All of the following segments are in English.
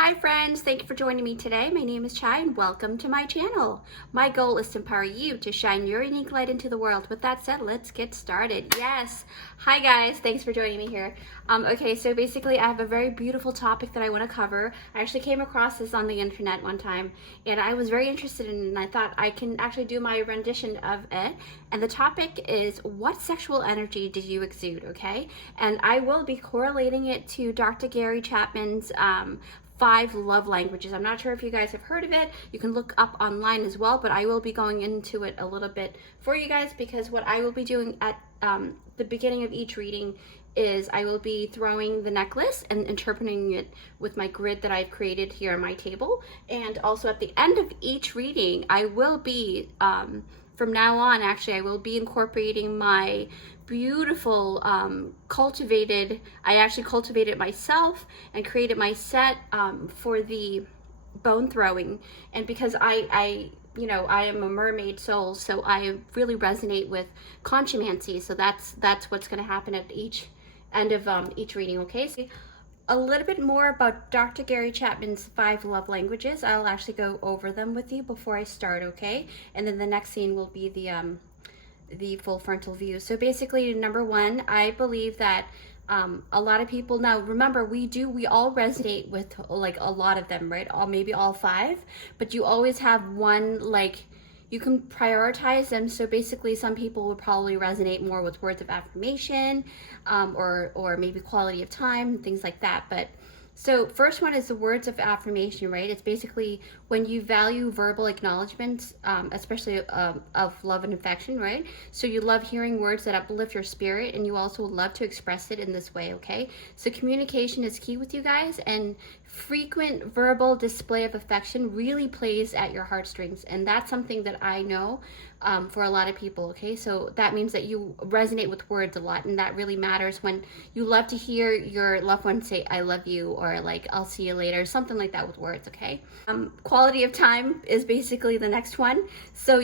Hi friends, thank you for joining me today. My name is Chai and welcome to my channel. My goal is to empower you to shine your unique light into the world. With that said, let's get started. Yes. Hi guys, thanks for joining me here. Okay, so basically I have a very beautiful topic that I want to cover. I actually came across this on the internet one time and I was very interested in it and I thought I can actually do my rendition of it. And the topic is, what sexual energy did you exude, okay? And I will be correlating it to Dr. Gary Chapman's 5 love languages. I'm not sure if you guys have heard of it. You can look up online as well, but I will be going into it a little bit for you guys because what I will be doing at the beginning of each reading is I will be throwing the necklace and interpreting it with my grid that I've created here on my table. And also at the end of each reading, I will be, from now on, actually, I will be incorporating my beautiful cultivated, I actually cultivated it myself and created my set for the bone throwing. And because I am a mermaid soul, so I really resonate with Conchomancy. So that's what's going to happen at each end of each reading. Okay, so a little bit more about Dr. Gary Chapman's 5 love languages. I'll actually go over them with you before I start, okay? And then the next scene will be the full frontal view. So basically, number 1, I believe that a lot of people, now remember, we all resonate with like a lot of them, right? Maybe all 5, but you always have one, like, you can prioritize them. So basically, some people would probably resonate more with words of affirmation, or maybe quality of time, things like that. But so first one is the words of affirmation, right? It's basically when you value verbal acknowledgement, especially of love and affection, right? So you love hearing words that uplift your spirit, and you also love to express it in this way, okay? So communication is key with you guys, and frequent verbal display of affection really plays at your heartstrings, and that's something that I know for a lot of people, okay? So that means that you resonate with words a lot, and that really matters when you love to hear your loved one say, I love you, or like, I'll see you later, something like that with words, okay? Quality of time is basically the next one. So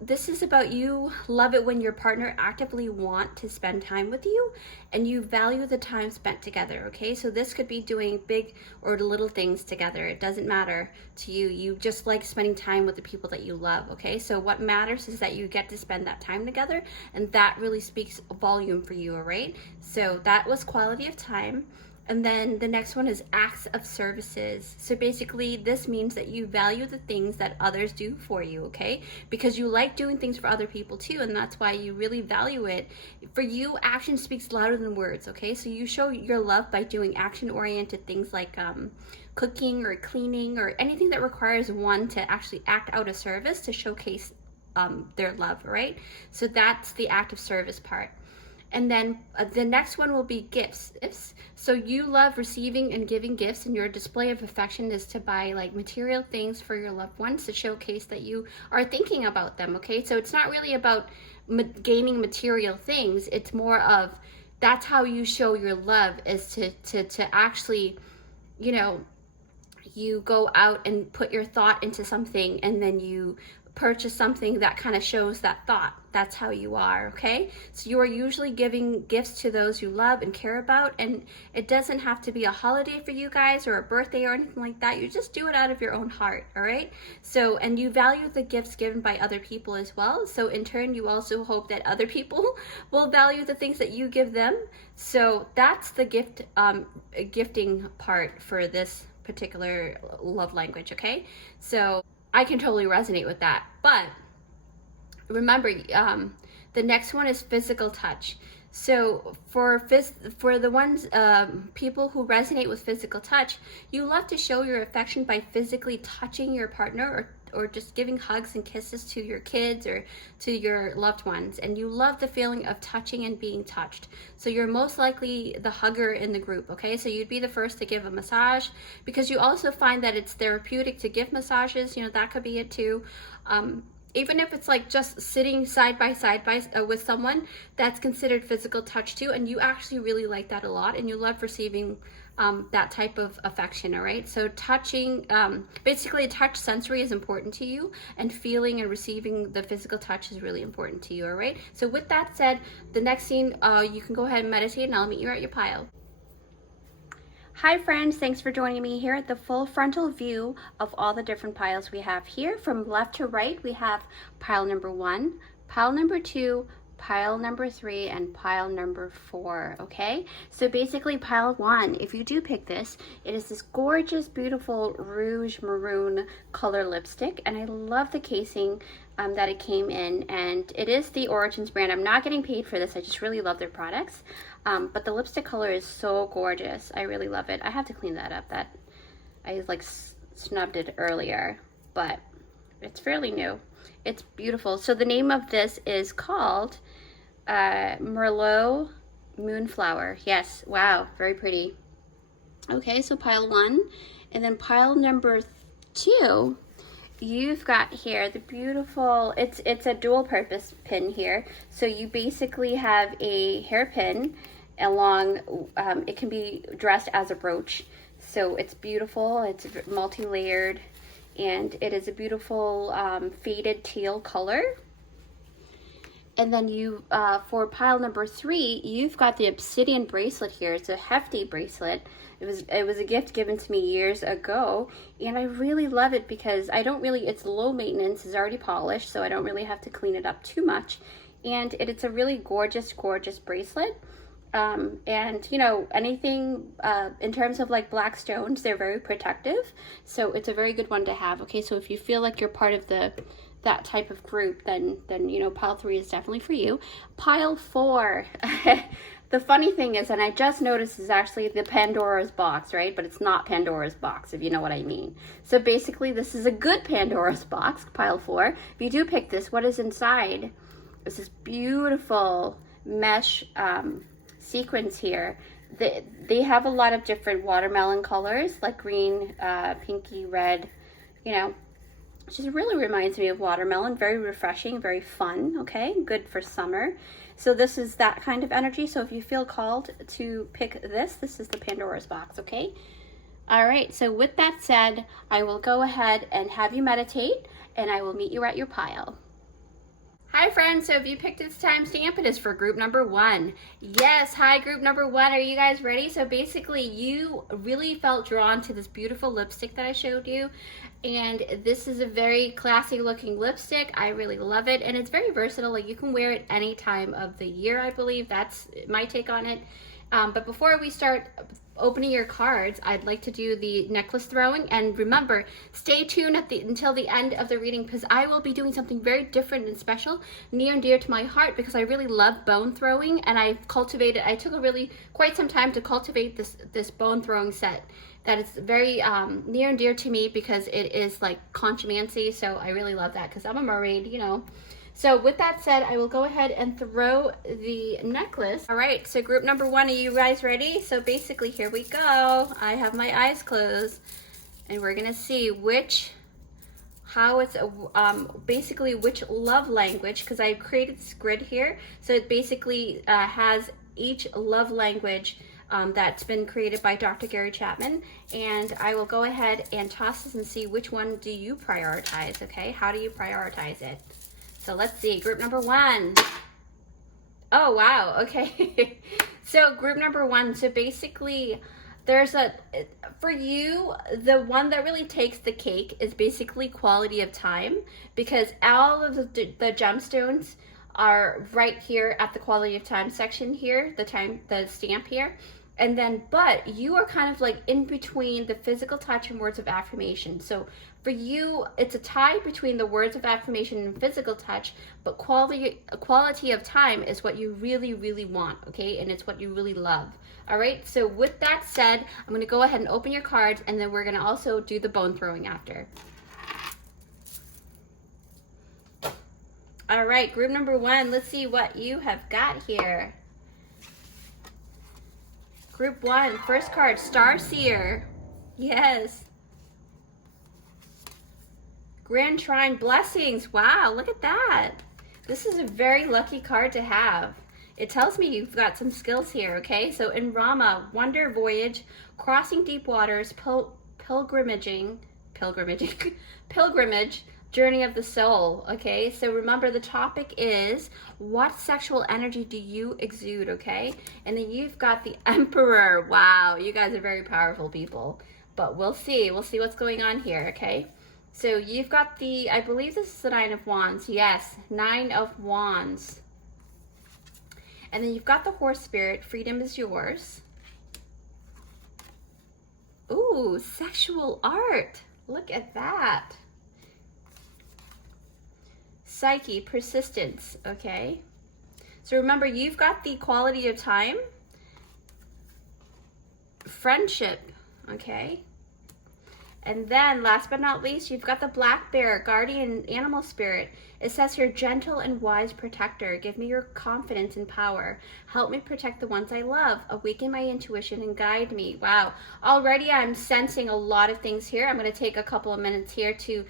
this is about, you love it when your partner actively want to spend time with you, and you value the time spent together, okay? So this could be doing big or little things together. It doesn't matter to you. You just like spending time with the people that you love, okay? So what matters is that you get to spend that time together, and that really speaks volume for you, all right? So that was quality of time. And then the next one is acts of services. So basically, this means that you value the things that others do for you, okay? Because you like doing things for other people too, and that's why you really value it. For you, action speaks louder than words, okay? So you show your love by doing action-oriented things like cooking or cleaning or anything that requires one to actually act out a service to showcase their love, right? So that's the act of service part. And then the next one will be gifts. So you love receiving and giving gifts, and your display of affection is to buy like material things for your loved ones to showcase that you are thinking about them, okay? So it's not really about gaining material things. It's more of, that's how you show your love, is to actually, you go out and put your thought into something, and then you purchase something that kind of shows that thought. That's how you are, okay? So you are usually giving gifts to those you love and care about, and it doesn't have to be a holiday for you guys or a birthday or anything like that. You just do it out of your own heart, all right? So, and you value the gifts given by other people as well. So in turn, you also hope that other people will value the things that you give them. So that's the gifting part for this particular love language, okay? So I can totally resonate with that. But remember, the next one is physical touch. So for the ones, people who resonate with physical touch, you love to show your affection by physically touching your partner, or just giving hugs and kisses to your kids or to your loved ones. And you love the feeling of touching and being touched. So you're most likely the hugger in the group, okay? So you'd be the first to give a massage, because you also find that it's therapeutic to give massages. That could be it too. Even if it's like just sitting side by side with someone, that's considered physical touch too. And you actually really like that a lot, and you love receiving that type of affection, all right? So touching, basically touch sensory is important to you, and feeling and receiving the physical touch is really important to you, all right? So with that said, the next scene, you can go ahead and meditate, and I'll meet you at your pile. Hi friends, thanks for joining me here at the full frontal view of all the different piles we have here. From left to right, we have pile number 1, pile number 2, pile number 3, and pile number 4, okay? So basically pile 1, if you do pick this, it is this gorgeous, beautiful rouge maroon color lipstick, and I love the casing that it came in, and it is the Origins brand. I'm not getting paid for this, I just really love their products. But the lipstick color is so gorgeous. I really love it. I have to clean that up. That I like snubbed it earlier, but it's fairly new. It's beautiful. So the name of this is called Merlot Moonflower. Yes, wow, very pretty. Okay, so pile 1, and then pile number 2. You've got here the beautiful, it's a dual purpose pin here. So you basically have a hairpin along, it can be dressed as a brooch. So it's beautiful, it's multi-layered, and it is a beautiful faded teal color. And then you, for pile number 3, you've got the obsidian bracelet here. It's a hefty bracelet. It was a gift given to me years ago, and I really love it because I don't really, it's low maintenance, it's already polished, so I don't really have to clean it up too much. And it's a really gorgeous, gorgeous bracelet. And you know, anything in terms of like black stones, they're very protective, so it's a very good one to have. Okay, so if you feel like you're part of that type of group, then you know, pile 3 is definitely for you. Pile 4. The funny thing is, and I just noticed, is actually the Pandora's box, right? But it's not Pandora's box, if you know what I mean. So basically, this is a good Pandora's box, pile 4. If you do pick this, what is inside? This is beautiful mesh sequins here. They have a lot of different watermelon colors, like green, pinky, red, you know. It just really reminds me of watermelon. Very refreshing, very fun, okay? Good for summer. So this is that kind of energy. So if you feel called to pick this is the Pandora's box, okay? All right, so with that said, I will go ahead and have you meditate, and I will meet you at your pile. Hi friends, so if you picked this timestamp, it is for group number 1. Yes, hi group number 1, are you guys ready? So basically you really felt drawn to this beautiful lipstick that I showed you, and this is a very classy looking lipstick. I really love it, and it's very versatile. Like, you can wear it any time of the year, I believe. That's my take on it. But before we start opening your cards, I'd like to do the necklace throwing, and remember, stay tuned until the end of the reading, because I will be doing something very different and special, near and dear to my heart, because I really love bone throwing, and I took quite some time to cultivate this bone throwing set that is very near and dear to me, because it is like Conchomancy. So I really love that because I'm a mermaid, you know. So with that said, I will go ahead and throw the necklace. All right, so group number 1, are you guys ready? So basically, here we go. I have my eyes closed, and we're gonna see basically which love language, because I created this grid here. So it basically has each love language that's been created by Dr. Gary Chapman, and I will go ahead and toss this and see which one do you prioritize, okay? How do you prioritize it? So let's see, group number 1. Oh, wow, okay. So group number 1, so basically for you, the one that really takes the cake is basically quality of time, because all of the gemstones are right here at the quality of time section here, the stamp here. And then, but you are kind of like in between the physical touch and words of affirmation. So for you, it's a tie between the words of affirmation and physical touch, but quality of time is what you really, really want, okay? And it's what you really love. All right, so with that said, I'm gonna go ahead and open your cards, and then we're gonna also do the bone throwing after. All right, group number 1, let's see what you have got here. Group 1, first card, Star Seer. Yes. Grand Trine, Blessings. Wow, look at that. This is a very lucky card to have. It tells me you've got some skills here, okay? So in Rama, Wonder Voyage, Crossing Deep Waters, Pilgrimage, journey of the soul. Okay, so remember the topic is what sexual energy do you exude? Okay, and then you've got the Emperor. Wow, you guys are very powerful people, but we'll see what's going on here. Okay, so you've got the, I believe this is the Nine of Wands. Yes, Nine of Wands. And then you've got the Horse Spirit. Freedom is yours. Ooh, sexual art. Look at that. Psyche, persistence, okay? So remember, you've got the quality of time, friendship, okay? And then, last but not least, you've got the Black Bear, guardian animal spirit. It says here, gentle and wise protector. Give me your confidence and power. Help me protect the ones I love. Awaken my intuition and guide me. Wow. Already I'm sensing a lot of things here. I'm going to take a couple of minutes here to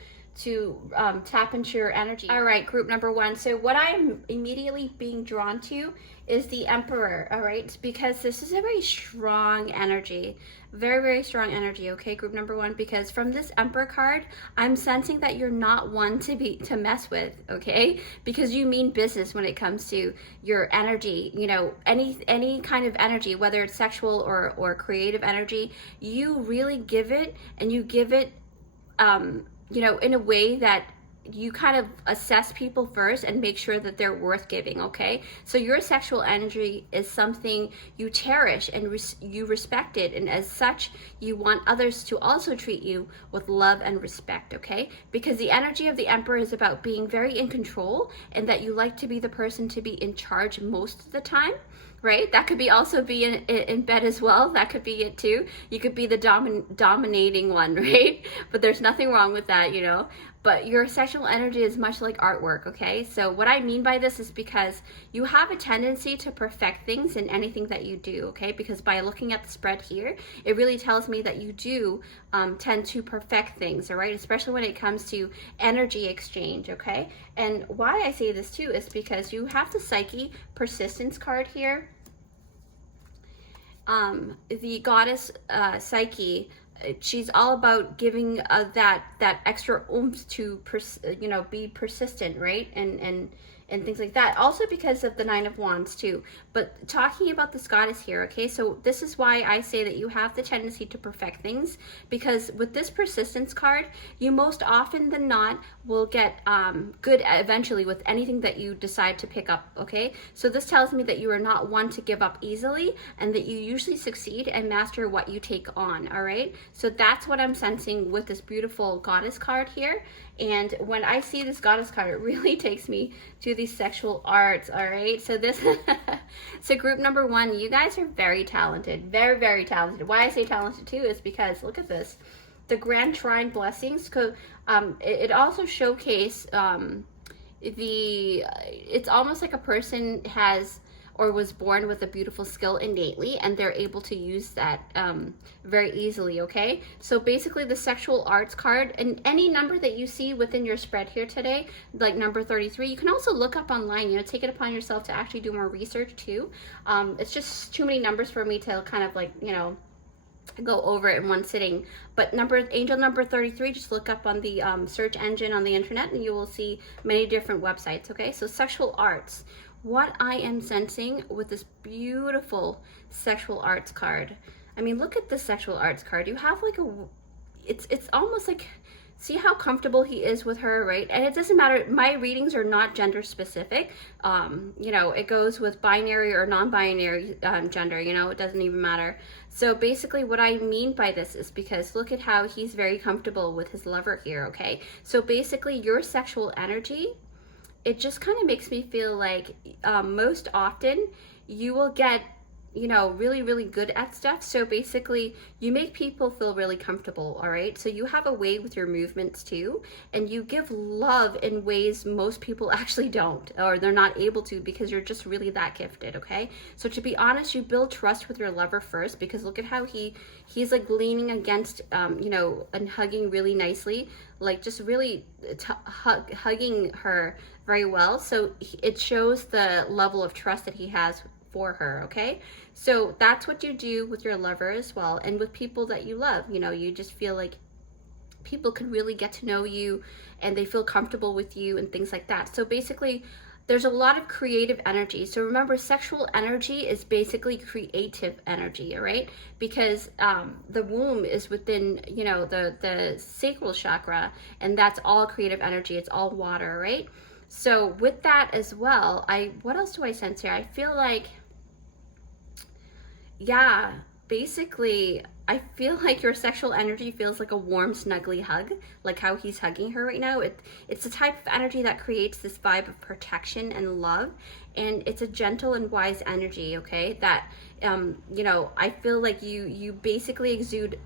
tap into your energy. All right, group number one. So what I'm immediately being drawn to is the Emperor, all right? Because this is a very strong energy, very, very strong energy, okay, group number one, because from this Emperor card, I'm sensing that you're not one to mess with, okay? Because you mean business when it comes to your energy, you know, any kind of energy, whether it's sexual or creative energy, you really give it, and you give it, you know, in a way that you kind of assess people first and make sure that they're worth giving, okay? So your sexual energy is something you cherish and you respect it, and as such, you want others to also treat you with love and respect, okay? Because the energy of the Emperor is about being very in control, and that you like to be the person to be in charge most of the time, right? That could be also be in bed as well. That could be it too. You could be the dominating one, right? But there's nothing wrong with that, you know? But your sexual energy is much like artwork, okay? So what I mean by this is because you have a tendency to perfect things in anything that you do, okay? Because by looking at the spread here, it really tells me that you do tend to perfect things, all right? Especially when it comes to energy exchange, okay? And why I say this too is because you have the Psyche persistence card here. The goddess Psyche, she's all about giving that extra oomph to you know, be persistent, right? And things like that. Also because of the Nine of Wands too. But talking about this goddess here, okay, so this is why I say that you have the tendency to perfect things, because with this persistence card, you most often than not will get good eventually with anything that you decide to pick up, okay? So this tells me that you are not one to give up easily, and that you usually succeed and master what you take on, all right? So that's what I'm sensing with this beautiful goddess card here. And when I see this goddess card, it really takes me to these sexual arts, all right? So this, so group number one, you guys are very talented, very, very talented. Why I say talented too is because, look at this, the Grand Trine blessings. It also showcase it's almost like a person has or was born with a beautiful skill innately, and they're able to use that very easily, okay? So basically the sexual arts card, and any number that you see within your spread here today, like number 33, you can also look up online, you know, take it upon yourself to actually do more research too. It's just too many numbers for me to kind of like, you know, go over it in one sitting. But angel number 33, just look up on the search engine on the internet and you will see many different websites, okay? So sexual arts. What I am sensing with this beautiful sexual arts card. I mean, look at the sexual arts card. You have like it's almost like, see how comfortable he is with her, right? And it doesn't matter, my readings are not gender specific. You know, it goes with binary or non-binary gender, you know, it doesn't even matter. So basically what I mean by this is because look at how he's very comfortable with his lover here, okay? So basically your sexual energy, it just kind of makes me feel like most often you will get, you know, really, really good at stuff. So basically you make people feel really comfortable, all right? So you have a way with your movements too, and you give love in ways most people actually don't, or they're not able to, because you're just really that gifted, okay? So to be honest, you build trust with your lover first, because look at how he's like leaning against, you know, and hugging really nicely, like just really hugging her very well. So it shows the level of trust that he has for her, okay? So that's what you do with your lover as well, and with people that you love. You know, you just feel like people can really get to know you and they feel comfortable with you and things like that. So basically, there's a lot of creative energy. So remember, sexual energy is basically creative energy, all right? Because the womb is within, you know, the sacral chakra, and that's all creative energy. It's all water, right? So with that as well, what else do I sense here? I feel like, yeah, basically, I feel like your sexual energy feels like a warm, snuggly hug, like how he's hugging her right now. It's the type of energy that creates this vibe of protection and love, and it's a gentle and wise energy, okay? That, you know, I feel like you basically exude,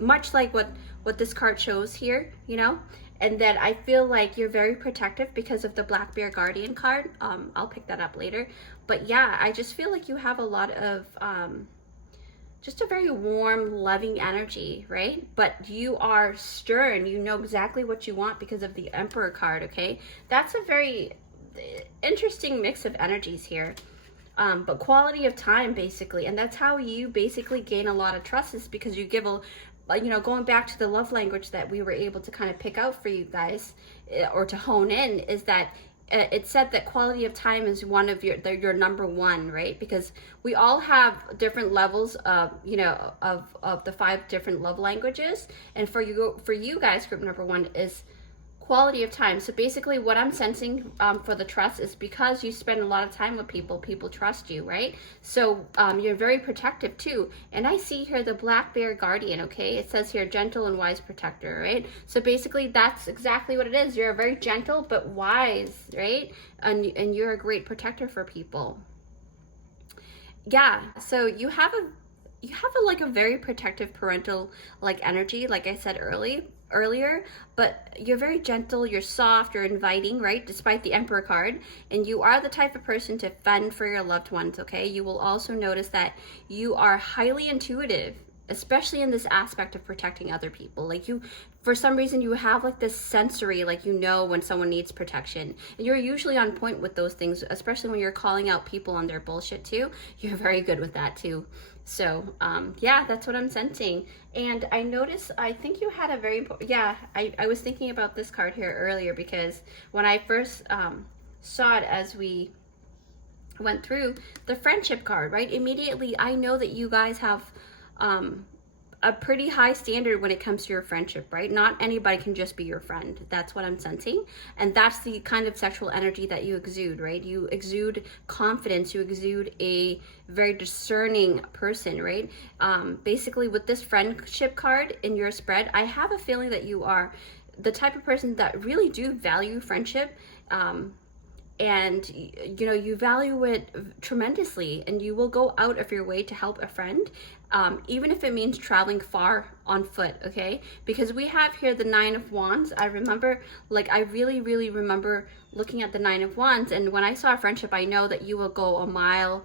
much like what this card shows here, you know? And then I feel like you're very protective because of the Black Bear Guardian card. I'll pick that up later. But yeah, I just feel like you have a lot of just a very warm, loving energy, right? But you are stern. You know exactly what you want because of the Emperor card, okay? That's a very interesting mix of energies here. But quality of time, basically. And that's how you basically gain a lot of trust, is because you give you know, going back to the love language that we were able to kind of pick out for you guys, or to hone in, is that it said that quality of time is one of your number one, right? Because we all have different levels of, you know, of the 5 different love languages, and for you guys, group number 1 is quality of time. So basically what I'm sensing for the trust is because you spend a lot of time with people trust you, right? So you're very protective too. And I see here the Black Bear Guardian, okay? It says here gentle and wise protector, right? So basically that's exactly what it is. You're very gentle but wise, right? And you're a great protector for people. Yeah, so you have like a very protective parental like energy, like I said earlier, but you're very gentle, you're soft, you're inviting, right? Despite the Emperor card, and you are the type of person to fend for your loved ones, okay? You will also notice that you are highly intuitive, especially in this aspect of protecting other people. Like you, for some reason, you have like this sensory, like you know when someone needs protection, and you're usually on point with those things, especially when you're calling out people on their bullshit too. You're very good with that too. So yeah, that's what I'm sensing. And I noticed, I think you had a very important, yeah, I was thinking about this card here earlier, because when I first saw it as we went through the friendship card, right, immediately I know that you guys have a pretty high standard when it comes to your friendship, right? Not anybody can just be your friend. That's what I'm sensing. And that's the kind of sexual energy that you exude, right? You exude confidence. You exude a very discerning person, right? Basically, with this friendship card in your spread, I have a feeling that you are the type of person that really do value friendship. And you know, you value it tremendously, and you will go out of your way to help a friend, even if it means traveling far on foot, okay? Because we have here the 9 of Wands. I remember, like, I really remember looking at the 9 of Wands, and when I saw a friendship, I know that you will go 1.5 miles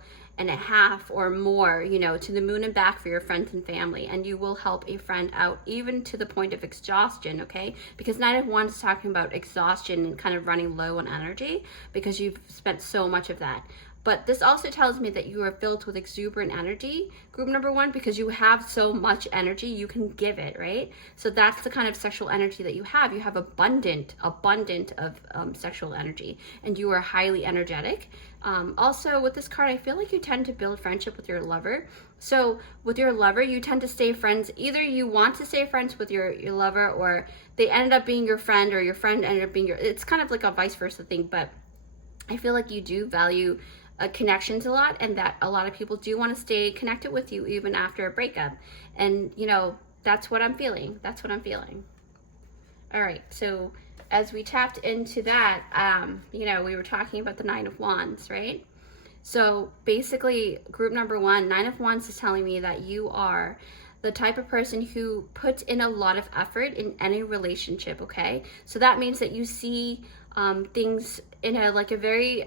or more, you know, to the moon and back for your friends and family, and you will help a friend out even to the point of exhaustion, okay? Because 9 of Wands is talking about exhaustion and kind of running low on energy because you've spent so much of that. But this also tells me that you are filled with exuberant energy, group number 1, because you have so much energy, you can give it, right? So that's the kind of sexual energy that you have. You have abundant of sexual energy, and you are highly energetic. Also, with this card, I feel like you tend to build friendship with your lover. So with your lover, you tend to stay friends. Either you want to stay friends with your lover, or they ended up being your friend, or your friend ended up being your, it's kind of like a vice versa thing. But I feel like you do value connections a lot, and that a lot of people do want to stay connected with you even after a breakup. And you know, that's what I'm feeling. That's what I'm feeling. All right, so as we tapped into that, you know, we were talking about the 9 of Wands, right? So basically, group number 1, 9 of Wands is telling me that you are the type of person who puts in a lot of effort in any relationship, okay? So that means that you see things in a very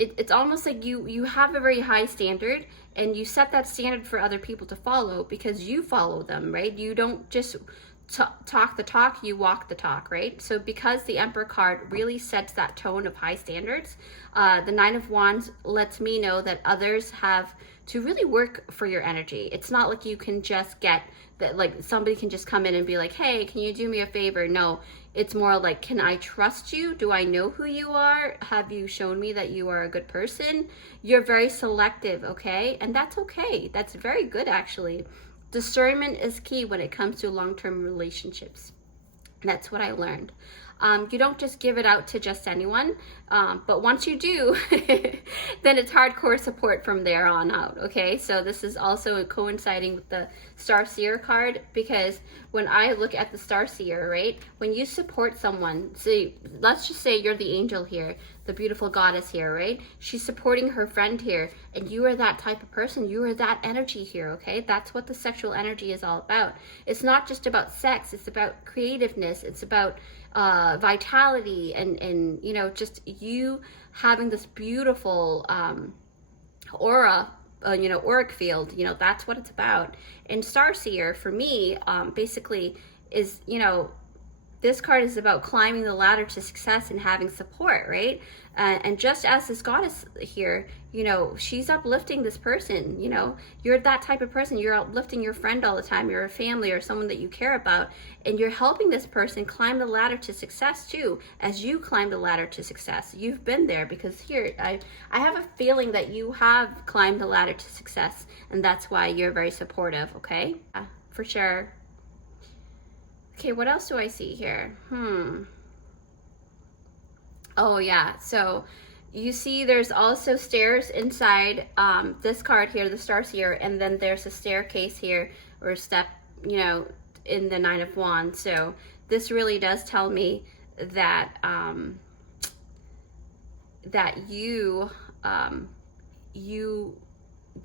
it's almost like you have a very high standard, and you set that standard for other people to follow because you follow them, right? You don't just talk the talk, you walk the talk, right? So because the Emperor card really sets that tone of high standards, the Nine of Wands lets me know that others have to really work for your energy. It's not like you can just get that, like somebody can just come in and be like, hey, can you do me a favor? No, it's more like, can I trust you? Do I know who you are? Have you shown me that you are a good person? You're very selective, okay? And that's okay. That's very good, actually. Discernment is key when it comes to long-term relationships. That's what I learned. You don't just give it out to just anyone, but once you do, then it's hardcore support from there on out, okay? So this is also coinciding with the Starseer card, because when I look at the Starseer, right, when you support someone, say, let's just say you're the angel here, the beautiful goddess here, right? She's supporting her friend here, and you are that type of person. You are that energy here, okay? That's what the sexual energy is all about. It's not just about sex. It's about creativeness. It's about vitality and you know, just you having this beautiful aura, you know, auric field. You know, that's what it's about. And Starseer for me basically is, you know, this card is about climbing the ladder to success and having support, right? And just as this goddess here, you know, she's uplifting this person. You know, you're that type of person. You're uplifting your friend all the time. You're a family or someone that you care about, and you're helping this person climb the ladder to success too, as you climb the ladder to success. You've been there, because here, I have a feeling that you have climbed the ladder to success, and that's why you're very supportive, okay? For sure. Okay, what else do I see here? Oh yeah, so you see there's also stairs inside this card here, the Starseer, and then there's a staircase here, or a step, you know, in the Nine of Wands. So this really does tell me that that you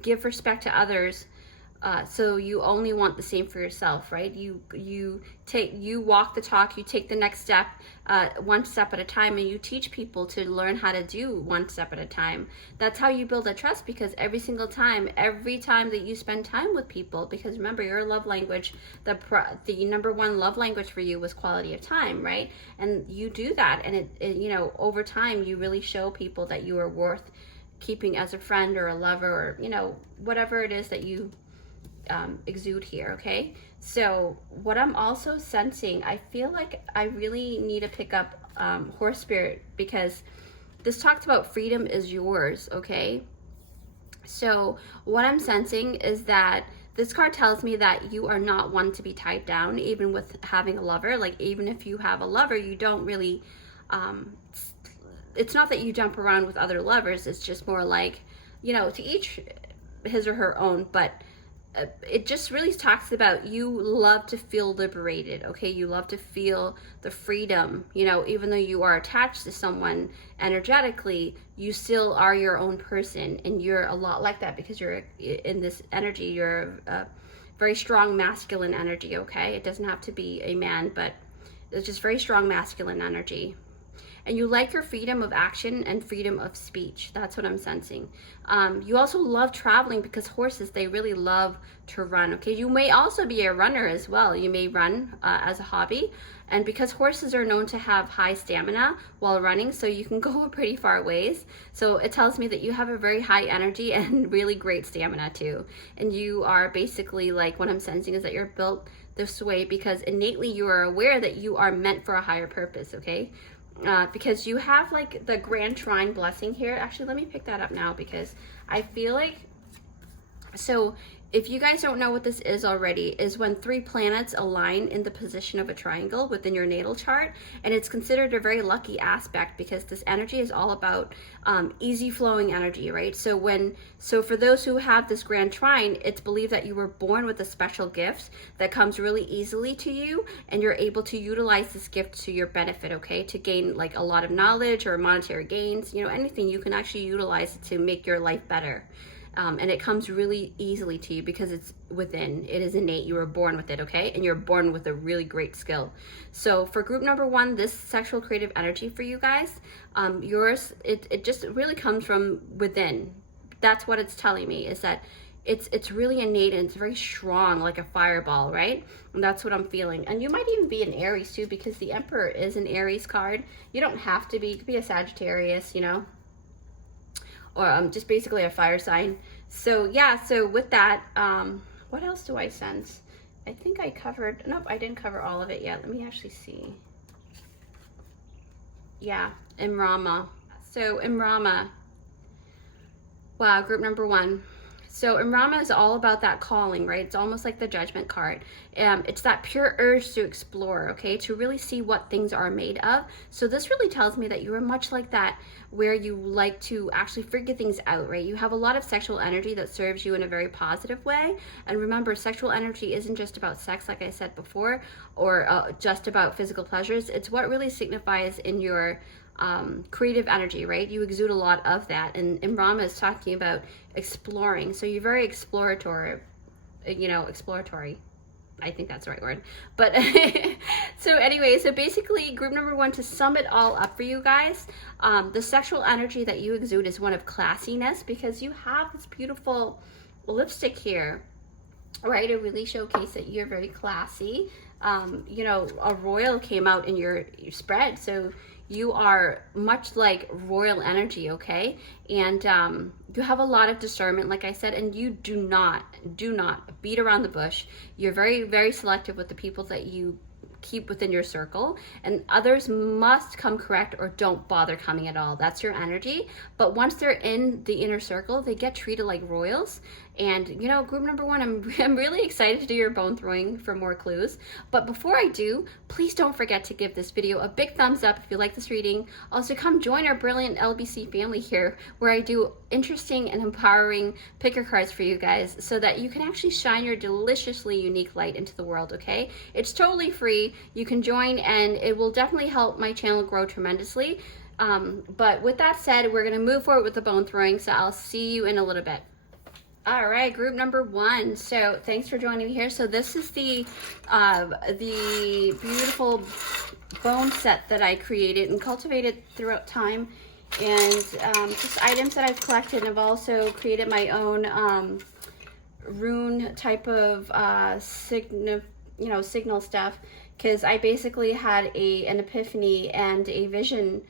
give respect to others. So you only want the same for yourself, right? You walk the talk, you take the next step, one step at a time, and you teach people to learn how to do one step at a time. That's how you build a trust, because every time that you spend time with people, because remember, your love language, the number one love language for you was quality of time, right? And you do that, and it you know, over time, you really show people that you are worth keeping as a friend or a lover, or, you know, whatever it is that you exude here, okay? So what I'm also sensing, I feel like I really need to pick up horse spirit, because this talks about freedom is yours, okay? So what I'm sensing is that this card tells me that you are not one to be tied down, even with having a lover. Like, even if you have a lover, you don't really it's not that you jump around with other lovers. It's just more like, you know, to each his or her own, but it just really talks about you love to feel liberated, okay? You love to feel the freedom, you know, even though you are attached to someone energetically, you still are your own person, and you're a lot like that, because you're in this energy, you're a very strong masculine energy, okay? It doesn't have to be a man, but it's just very strong masculine energy. And you like your freedom of action and freedom of speech. That's what I'm sensing. You also love traveling, because horses, they really love to run, okay? You may also be a runner as well. You may run as a hobby. And because horses are known to have high stamina while running, so you can go pretty far ways. So it tells me that you have a very high energy and really great stamina too. And you are basically, like, what I'm sensing is that you're built this way because innately you are aware that you are meant for a higher purpose, okay? Because you have like the Grand Trine blessing here. Actually, let me pick that up now, because I feel like, so if you guys don't know what this is already, is when 3 planets align in the position of a triangle within your natal chart, and it's considered a very lucky aspect, because this energy is all about easy flowing energy, right? So for those who have this Grand Trine, it's believed that you were born with a special gift that comes really easily to you, and you're able to utilize this gift to your benefit, okay? To gain like a lot of knowledge or monetary gains, you know, anything, you can actually utilize it to make your life better. And it comes really easily to you because it's within, it is innate, you were born with it, okay? And you're born with a really great skill. So for group number 1, this sexual creative energy for you guys, yours, it just really comes from within. That's what it's telling me, is that it's really innate and it's very strong, like a fireball, right? And that's what I'm feeling. And you might even be an Aries too, because the Emperor is an Aries card. You don't have to be. You could be a Sagittarius, you know, or just basically a fire sign. So yeah, so with that, what else do I sense? I think I covered, nope, I didn't cover all of it yet. Let me actually see. Yeah, Imrama. So Imrama, wow, group number 1. So Imrama is all about that calling, right? It's almost like the Judgment card. It's that pure urge to explore, okay? To really see what things are made of. So this really tells me that you are much like that, where you like to actually figure things out, right? You have a lot of sexual energy that serves you in a very positive way. And remember, sexual energy isn't just about sex, like I said before, or just about physical pleasures. It's what really signifies in your creative energy, right? You exude a lot of that, and Rama is talking about exploring. So you're very exploratory, you know, exploratory. I think that's the right word. But so anyway, so basically group number 1, to sum it all up for you guys, the sexual energy that you exude is one of classiness, because you have this beautiful lipstick here, right? It really showcases that you're very classy. You know, a royal came out in your spread, so you are much like royal energy, okay? And you have a lot of discernment, like I said, and you do not beat around the bush. You're very, very selective with the people that you keep within your circle, and others must come correct or don't bother coming at all. That's your energy. But once they're in the inner circle, they get treated like royals. And you know, group number 1, I'm really excited to do your bone throwing for more clues. But before I do, please don't forget to give this video a big thumbs up if you like this reading. Also, come join our brilliant LBC family here, where I do interesting and empowering picker cards for you guys, so that you can actually shine your deliciously unique light into the world, okay? It's totally free. You can join, and it will definitely help my channel grow tremendously. But with that said, we're gonna move forward with the bone throwing, so I'll see you in a little bit. All right, group number 1. So thanks for joining me here. So this is the beautiful bone set that I created and cultivated throughout time, and just items that I've collected. And I've also created my own rune type of signal stuff, because I basically had an epiphany and a vision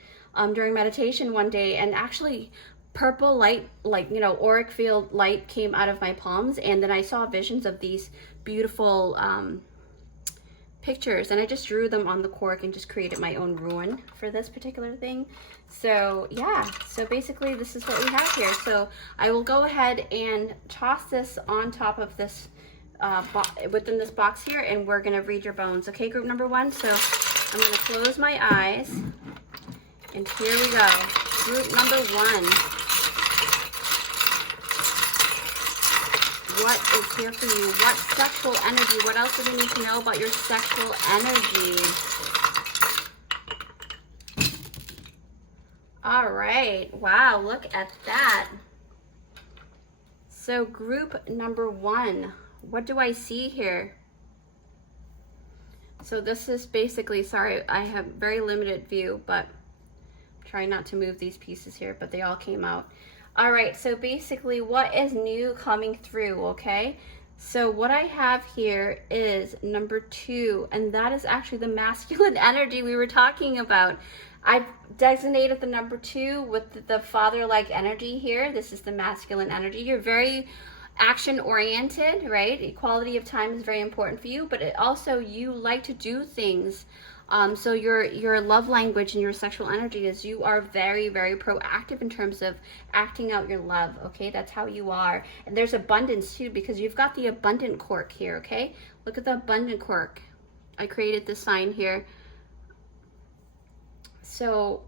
during meditation one day, and actually purple light, like, you know, auric field light came out of my palms, and then I saw visions of these beautiful pictures, and I just drew them on the cork and just created my own rune for this particular thing. So yeah, so basically this is what we have here. So I will go ahead and toss this on top of this within this box here, and we're gonna read your bones, okay, group number 1. So I'm gonna close my eyes, and here we go. Group number 1. What is here for you? What sexual energy? What else do we need to know about your sexual energy? All right. Wow, look at that. So group number 1, what do I see here? So this is basically, sorry, I have very limited view, but I'm trying not to move these pieces here, but they all came out. All right, so basically what is new coming through, okay? So what I have here is number 2, and that is actually the masculine energy we were talking about. I've designated the number 2 with the father-like energy here. This is the masculine energy. You're very action-oriented, right? Equality of time is very important for you, but it also, you like to do things. So your love language and your sexual energy is you are very, very proactive in terms of acting out your love, okay? That's how you are. And there's abundance too, because you've got the abundant cork here, okay? Look at the abundant cork. I created this sign here. So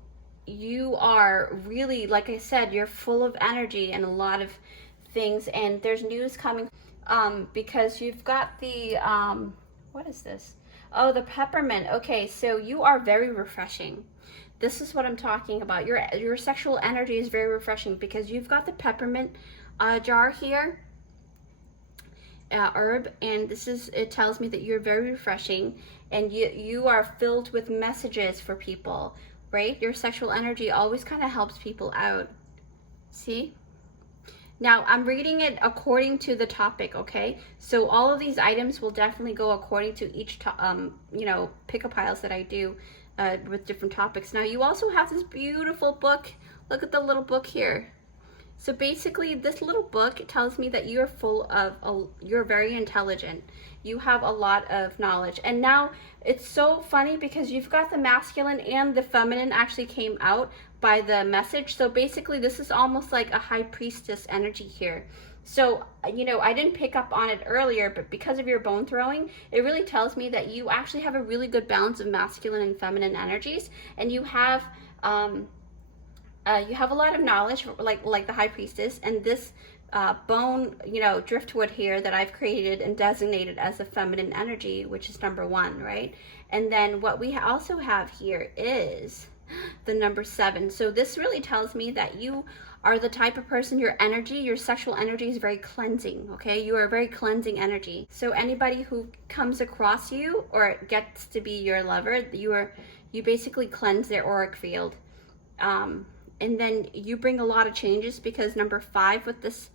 you are really, like I said, you're full of energy and a lot of things, and there's news coming because you've got the, what is this? Oh, the peppermint. Okay, so you are very refreshing. This is what I'm talking about. Your sexual energy is very refreshing because you've got the peppermint jar here, herb, and it tells me that you're very refreshing, and you are filled with messages for people, right? Your sexual energy always kind of helps people out. See? Now, I'm reading it according to the topic, okay? So all of these items will definitely go according to each, you know, pick-up piles that I do with different topics. Now, you also have this beautiful book. Look at the little book here. So basically, this little book tells me that you're full of, you're very intelligent. You have a lot of knowledge. And now it's so funny because you've got the masculine and the feminine actually came out by the message. So basically, this is almost like a high priestess energy here. So, you know, I didn't pick up on it earlier, but because of your bone throwing, it really tells me that you actually have a really good balance of masculine and feminine energies. And you have a lot of knowledge, like the high priestess, and this bone, you know, driftwood here that I've created and designated as a feminine energy, which is number 1, right? And then what we also have here is the number 7. So this really tells me that you are the type of person, your energy, your sexual energy is very cleansing, okay? You are a very cleansing energy. So anybody who comes across you or gets to be your lover, you basically cleanse their auric field. And then you bring a lot of changes because number 5 with this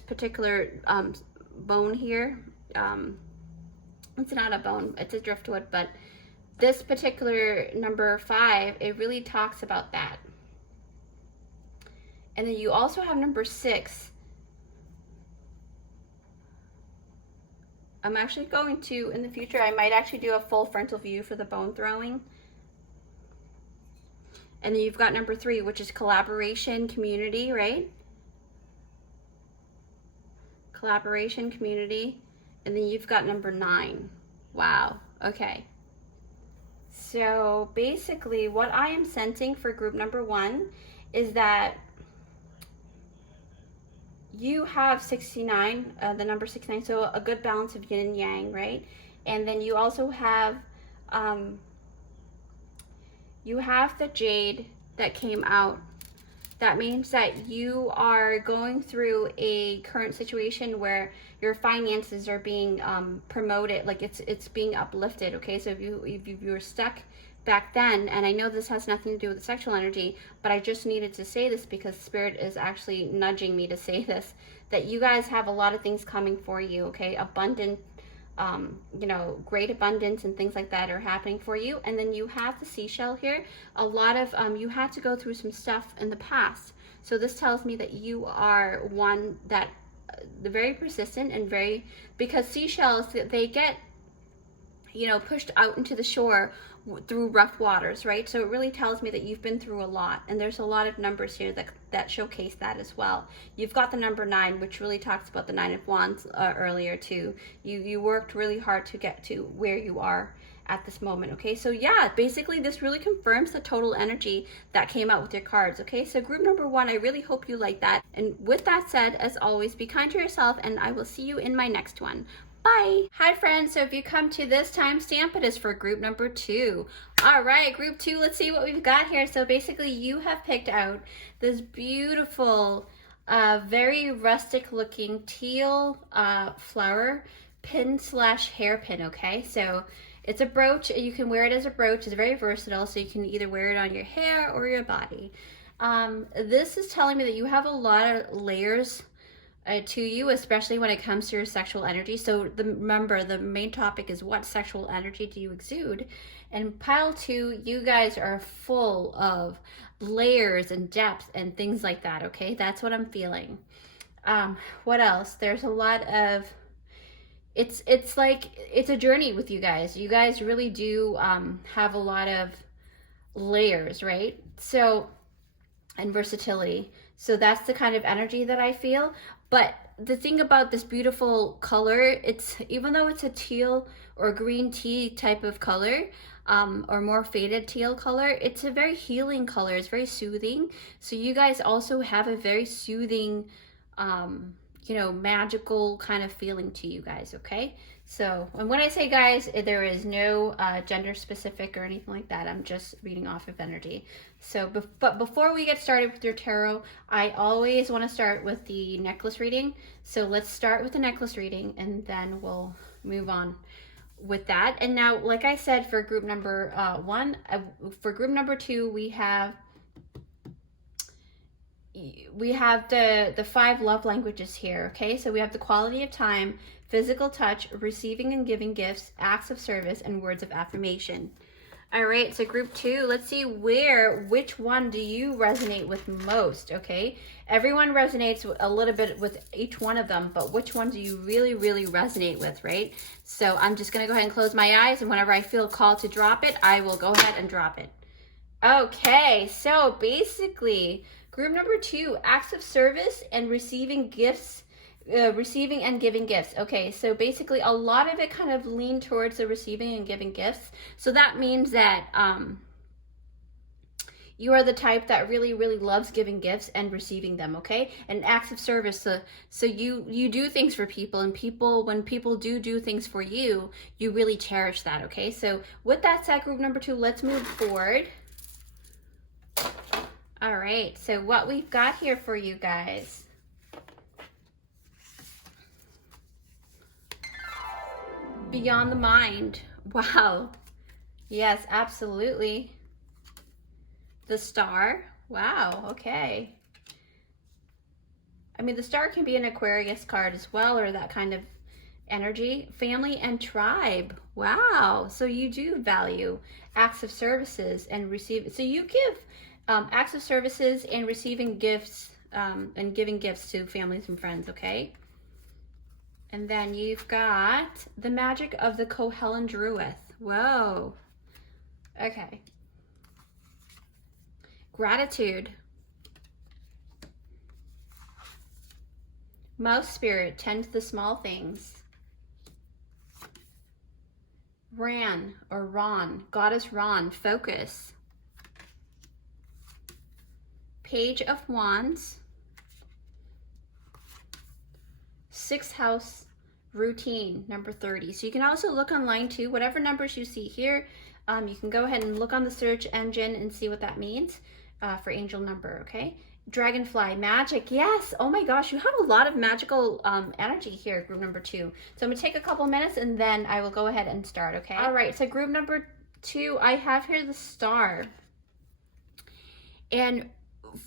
particular bone here, it's not a bone, it's a driftwood, but this particular number 5, it really talks about that. And then you also have number 6. I'm actually going to, in the future, I might actually do a full frontal view for the bone throwing. And then you've got number 3, which is collaboration, community, right? Collaboration, community. And then you've got number 9. Wow, okay. So basically what I am sensing for group number 1 is that you have 69, the number 69, so a good balance of yin and yang, right? And then you also have the jade that came out. That means that you are going through a current situation where your finances are being promoted, like it's being uplifted, okay? So if you were stuck back then, and I know this has nothing to do with the sexual energy, but I just needed to say this because Spirit is actually nudging me to say this, that you guys have a lot of things coming for you, okay? Abundant, you know, great abundance and things like that are happening for you. And then you have the seashell here. A lot of, you had to go through some stuff in the past. So this tells me that you are one that, very persistent and very, because seashells, they get, you know, pushed out into the shore through rough waters, right? So it really tells me that you've been through a lot, and there's a lot of numbers here that showcase that as well. You've got the number 9, which really talks about the 9 of Wands earlier too. You worked really hard to get to where you are at this moment, okay? So yeah, basically this really confirms the total energy that came out with your cards, okay? So group number 1, I really hope you like that. And with that said, as always, be kind to yourself, and I will see you in my next one. Bye. Hi friends, so if you come to this timestamp, it is for group number 2. All right, group 2, let's see what we've got here. So basically you have picked out this beautiful, very rustic looking teal flower pin / hairpin, okay? So it's a brooch, you can wear it as a brooch, it's very versatile, so you can either wear it on your hair or your body. This is telling me that you have a lot of layers to you, especially when it comes to your sexual energy. So remember, the main topic is what sexual energy do you exude? And pile 2, you guys are full of layers and depth and things like that, okay? That's what I'm feeling. What else? There's a lot of, it's like, it's a journey with you guys. You guys really do have a lot of layers, right? So, and versatility. So that's the kind of energy that I feel. But the thing about this beautiful color, it's, even though it's a teal or green tea type of color, or more faded teal color, it's a very healing color. It's very soothing. So you guys also have a very soothing, you know, magical kind of feeling to you guys, okay? So, and when I say guys, there is no gender specific or anything like that. I'm just reading off of energy. So, but before we get started with your tarot, I always want to start with the necklace reading. So let's start with the necklace reading and then we'll move on with that. And now, like I said, for group number 1, for group number 2, we have, we have the 5 love languages here, okay? So we have the quality of time, physical touch, receiving and giving gifts, acts of service, and words of affirmation. All right, so group 2, let's see which one do you resonate with most, okay? Everyone resonates a little bit with each one of them, but which one do you really, really resonate with, right? So I'm just gonna go ahead and close my eyes, and whenever I feel called to drop it, I will go ahead and drop it. Okay, so basically, group number 2, acts of service and receiving gifts, receiving and giving gifts. Okay, so basically a lot of it kind of lean towards the receiving and giving gifts. So that means that you are the type that really, really loves giving gifts and receiving them, okay? And acts of service, so you do things for people, and when people do things for you, you really cherish that, okay? So with that said, group number 2, let's move forward. All right, so what we've got here for you guys. Beyond the mind. Wow. Yes, absolutely. The Star. Wow, okay. I mean, the Star can be an Aquarius card as well, or that kind of energy. Family and tribe. Wow. So you do value acts of services and receive. So you give acts of services and receiving gifts and giving gifts to families and friends, okay? And then you've got the magic of the Kohellan Druid. Whoa. Okay. Gratitude. Mouse spirit, tend to the small things. Ran or Ron, goddess Ron, focus. Page of Wands. 6th house routine, number 30. So you can also look online too, whatever numbers you see here, you can go ahead and look on the search engine and see what that means for angel number, okay? Dragonfly, magic, yes. Oh my gosh, you have a lot of magical energy here, group number 2. So I'm gonna take a couple minutes and then I will go ahead and start, okay? All right, so group number 2, I have here the Star. And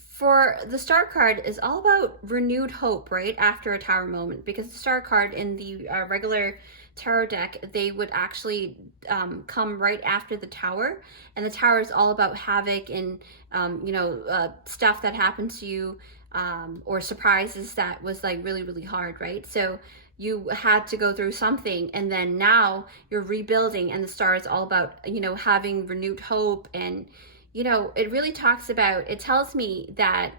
for the Star card is all about renewed hope, right? After a Tower moment, because the Star card in the regular tarot deck, they would actually come right after the Tower, and the Tower is all about havoc and stuff that happened to you or surprises that was like really, really hard, right? So you had to go through something, and then now you're rebuilding, and the Star is all about having renewed hope. And it really talks about, it tells me that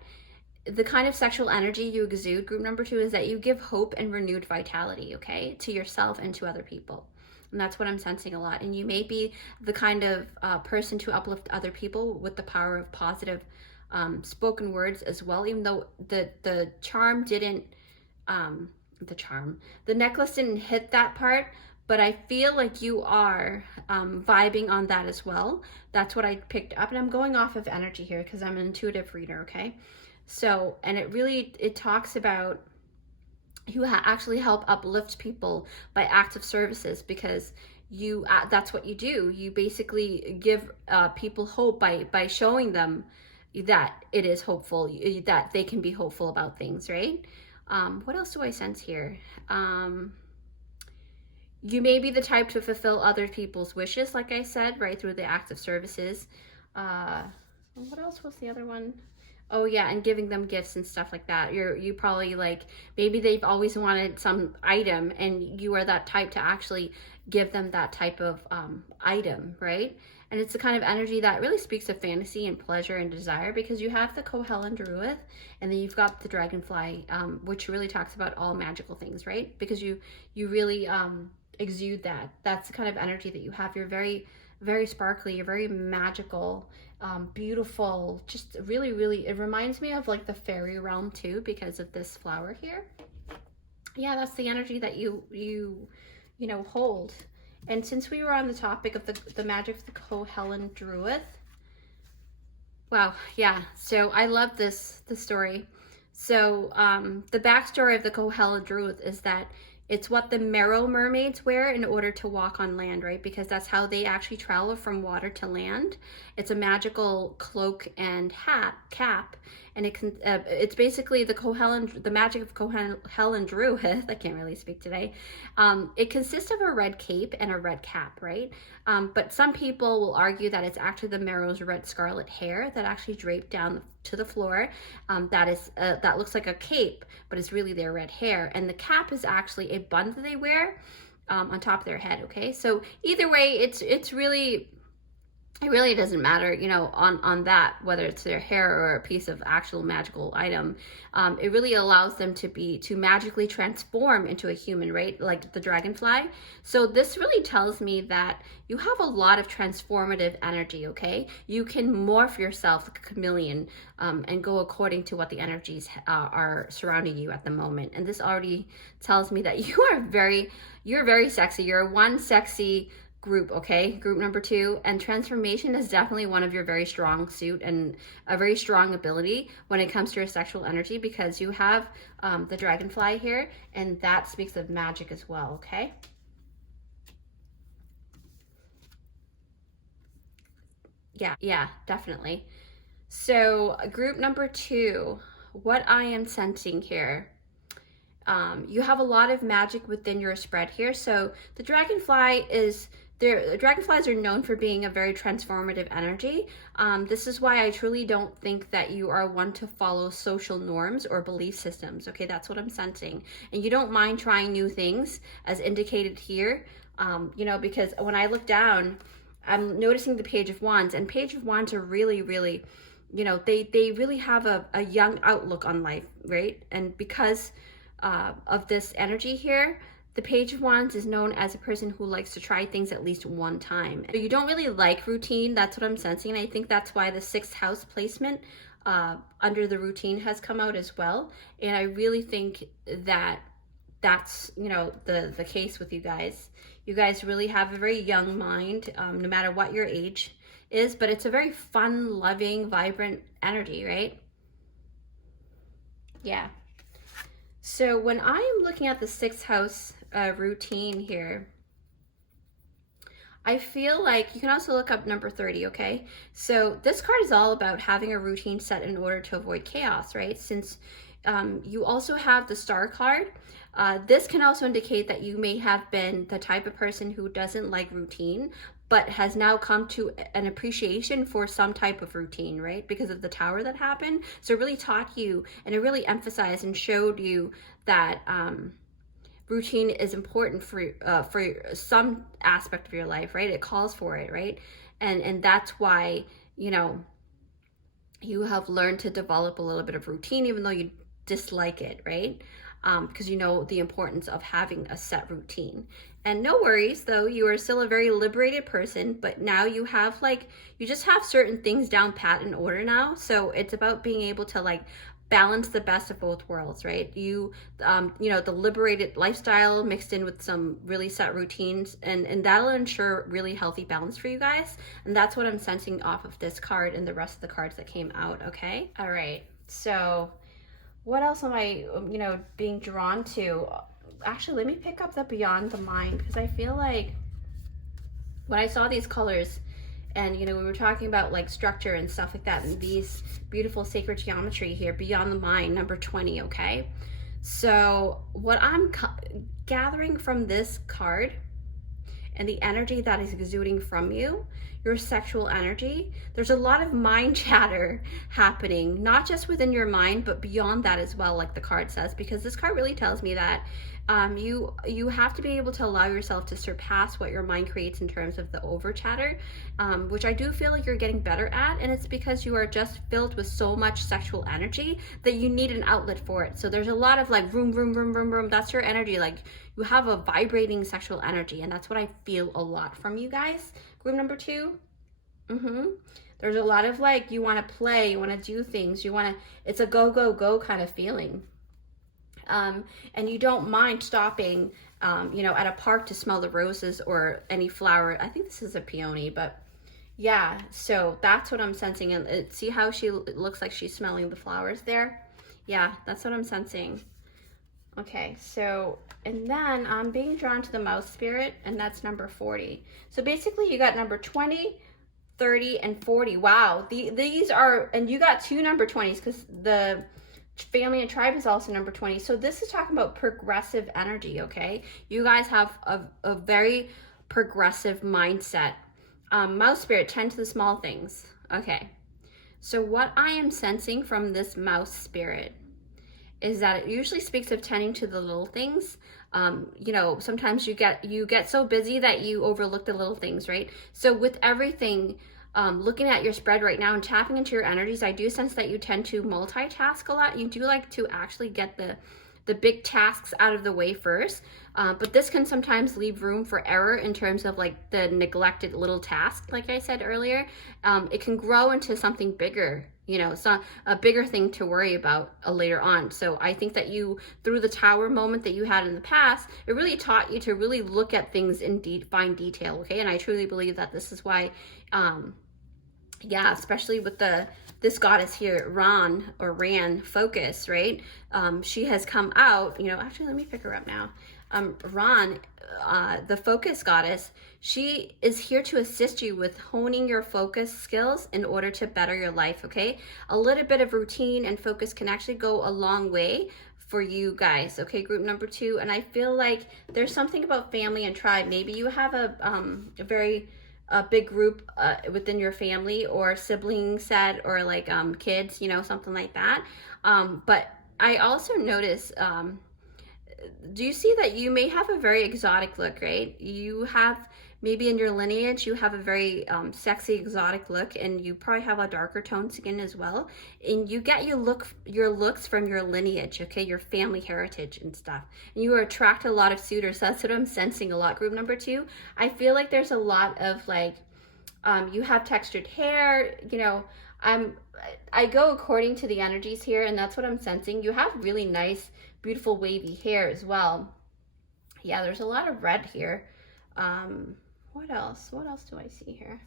the kind of sexual energy you exude, group number 2, is that you give hope and renewed vitality, okay, to yourself and to other people. And that's what I'm sensing a lot. And you may be the kind of person to uplift other people with the power of positive spoken words as well, even though the charm didn't, the necklace didn't hit that part. But I feel like you are vibing on that as well. That's what I picked up. And I'm going off of energy here because I'm an intuitive reader, okay? So, and it talks about you actually help uplift people by acts of services, because that's what you do. You basically give people hope by showing them that it is hopeful, that they can be hopeful about things, right? What else do I sense here? You may be the type to fulfill other people's wishes, like I said, right, through the acts of services. What else was the other one? Oh yeah, and giving them gifts and stuff like that. You probably, like, maybe they've always wanted some item, and you are that type to actually give them that type of item, right? And it's the kind of energy that really speaks of fantasy and pleasure and desire, because you have the Kohellan Druid, and then you've got the Dragonfly, which really talks about all magical things, right? Because you really exude that. That's the kind of energy that you have. You're very, very sparkly. You're very magical, beautiful. Just really, really, it reminds me of like the fairy realm too, because of this flower here. Yeah, that's the energy that you hold. And since we were on the topic of the magic of the Kohellan Druid, wow, yeah. So I love this story. So the backstory of the Kohellan Druid is that it's what the Merrow mermaids wear in order to walk on land, right? Because that's how they actually travel from water to land. It's a magical cloak and cap, and it's basically the magic of Helen Druid. I can't really speak today. It consists of a red cape and a red cap, right? But some people will argue that it's actually the Merrow's red scarlet hair that actually draped down to the floor. That looks like a cape, but it's really their red hair. And the cap is actually a bun that they wear on top of their head. Okay, so either way, it really doesn't matter, you know, on that, whether it's their hair or a piece of actual magical item. It really allows them to magically transform into a human, right? Like the dragonfly. So this really tells me that you have a lot of transformative energy, okay? You can morph yourself like a chameleon and go according to what the energies are surrounding you at the moment. And this already tells me that you're very sexy. You're one sexy group, okay? Group number 2. And transformation is definitely one of your very strong suit and a very strong ability when it comes to your sexual energy, because you have the dragonfly here, and that speaks of magic as well, okay? Yeah, definitely. So group number 2, what I am sensing here, you have a lot of magic within your spread here. So the dragonflies are known for being a very transformative energy. This is why I truly don't think that you are one to follow social norms or belief systems. Okay, that's what I'm sensing. And you don't mind trying new things, as indicated here, you know, because when I look down, I'm noticing the Page of Wands, and Page of Wands are really, really, you know, they really have a young outlook on life, right? And because of this energy here, the Page of Wands is known as a person who likes to try things at least one time. You don't really like routine. That's what I'm sensing. And I think that's why the 6th house placement under the routine has come out as well. And I really think that that's, you know, the case with you guys. You guys really have a very young mind, no matter what your age is, but it's a very fun, loving, vibrant energy, right? Yeah. So when I am looking at the 6th house routine here, I feel like you can also look up number 30, okay? So this card is all about having a routine set in order to avoid chaos, right? Since you also have the Star card, this can also indicate that you may have been the type of person who doesn't like routine, but has now come to an appreciation for some type of routine, right? Because of the Tower that happened. So it really taught you, and it really emphasized and showed you that routine is important for some aspect of your life, right? It calls for it, right? And that's why, you know, you have learned to develop a little bit of routine, even though you dislike it, right? Because you know the importance of having a set routine. And no worries though, you are still a very liberated person, but now you have you just have certain things down pat in order now. So it's about being able to balance the best of both worlds, right? You know, the liberated lifestyle mixed in with some really set routines, and that'll ensure really healthy balance for you guys. And that's what I'm sensing off of this card and the rest of the cards that came out, okay? All right, so what else am I, you know, being drawn to? Actually, let me pick up the Beyond the Mind, because I feel like when I saw these colors, and you know, we were talking about structure and stuff like that, and these beautiful sacred geometry here, Beyond the Mind, number 20, okay? So what I'm gathering from this card and the energy that is exuding from you, your sexual energy, there's a lot of mind chatter happening, not just within your mind, but beyond that as well, like the card says, because this card really tells me that you have to be able to allow yourself to surpass what your mind creates in terms of the over chatter, which I do feel like you're getting better at, and it's because you are just filled with so much sexual energy that you need an outlet for it. So there's a lot of vroom, vroom, vroom, vroom, vroom. That's your energy. You have a vibrating sexual energy, and that's what I feel a lot from you guys. Group number 2. There's a lot of you want to play, you want to do things, it's a go, go, go kind of feeling. And you don't mind stopping, you know, at a park to smell the roses or any flower. I think this is a peony, but yeah, so that's what I'm sensing. And see how it looks like she's smelling the flowers there? Yeah, that's what I'm sensing. Okay, so, and then I'm being drawn to the Mouse Spirit, and that's number 40. So basically you got number 20, 30, and 40. Wow. These are, and you got 2 number 20s because the family and tribe is also number 20. So this is talking about progressive energy, okay? You guys have a very progressive mindset. Mouse spirit, tend to the small things. Okay. So what I am sensing from this mouse spirit is that it usually speaks of tending to the little things. You know, sometimes you get so busy that you overlook the little things, right? So with everything, looking at your spread right now and tapping into your energies, I do sense that you tend to multitask a lot. You do like to actually get the big tasks out of the way first, but this can sometimes leave room for error in terms of like the neglected little task. Like I said earlier, it can grow into something bigger, you know, so a bigger thing to worry about later on. So I think that you, through the tower moment that you had in the past, it really taught you to really look at things in fine detail, okay? And I truly believe that this is why, yeah, especially with this goddess here, Ran focus, right? She has come out, you know, actually let me pick her up now. Ran, the focus goddess, she is here to assist you with honing your focus skills in order to better your life, okay? A little bit of routine and focus can actually go a long way for you guys, okay? Group number 2, and I feel like there's something about family and tribe. Maybe you have a very big group within your family or sibling set or like kids, you know, something like that. But I also notice, do you see that you may have a very exotic look, right? You have, maybe in your lineage, you have a very sexy, exotic look, and you probably have a darker toned skin as well. And you get your looks from your lineage, okay? Your family heritage and stuff. And you attract a lot of suitors. That's what I'm sensing a lot. Group number 2, I feel like there's a lot of like, you have textured hair, you know, I go according to the energies here, and that's what I'm sensing. You have really nice, beautiful wavy hair as well. Yeah, there's a lot of red here. What else do I see here?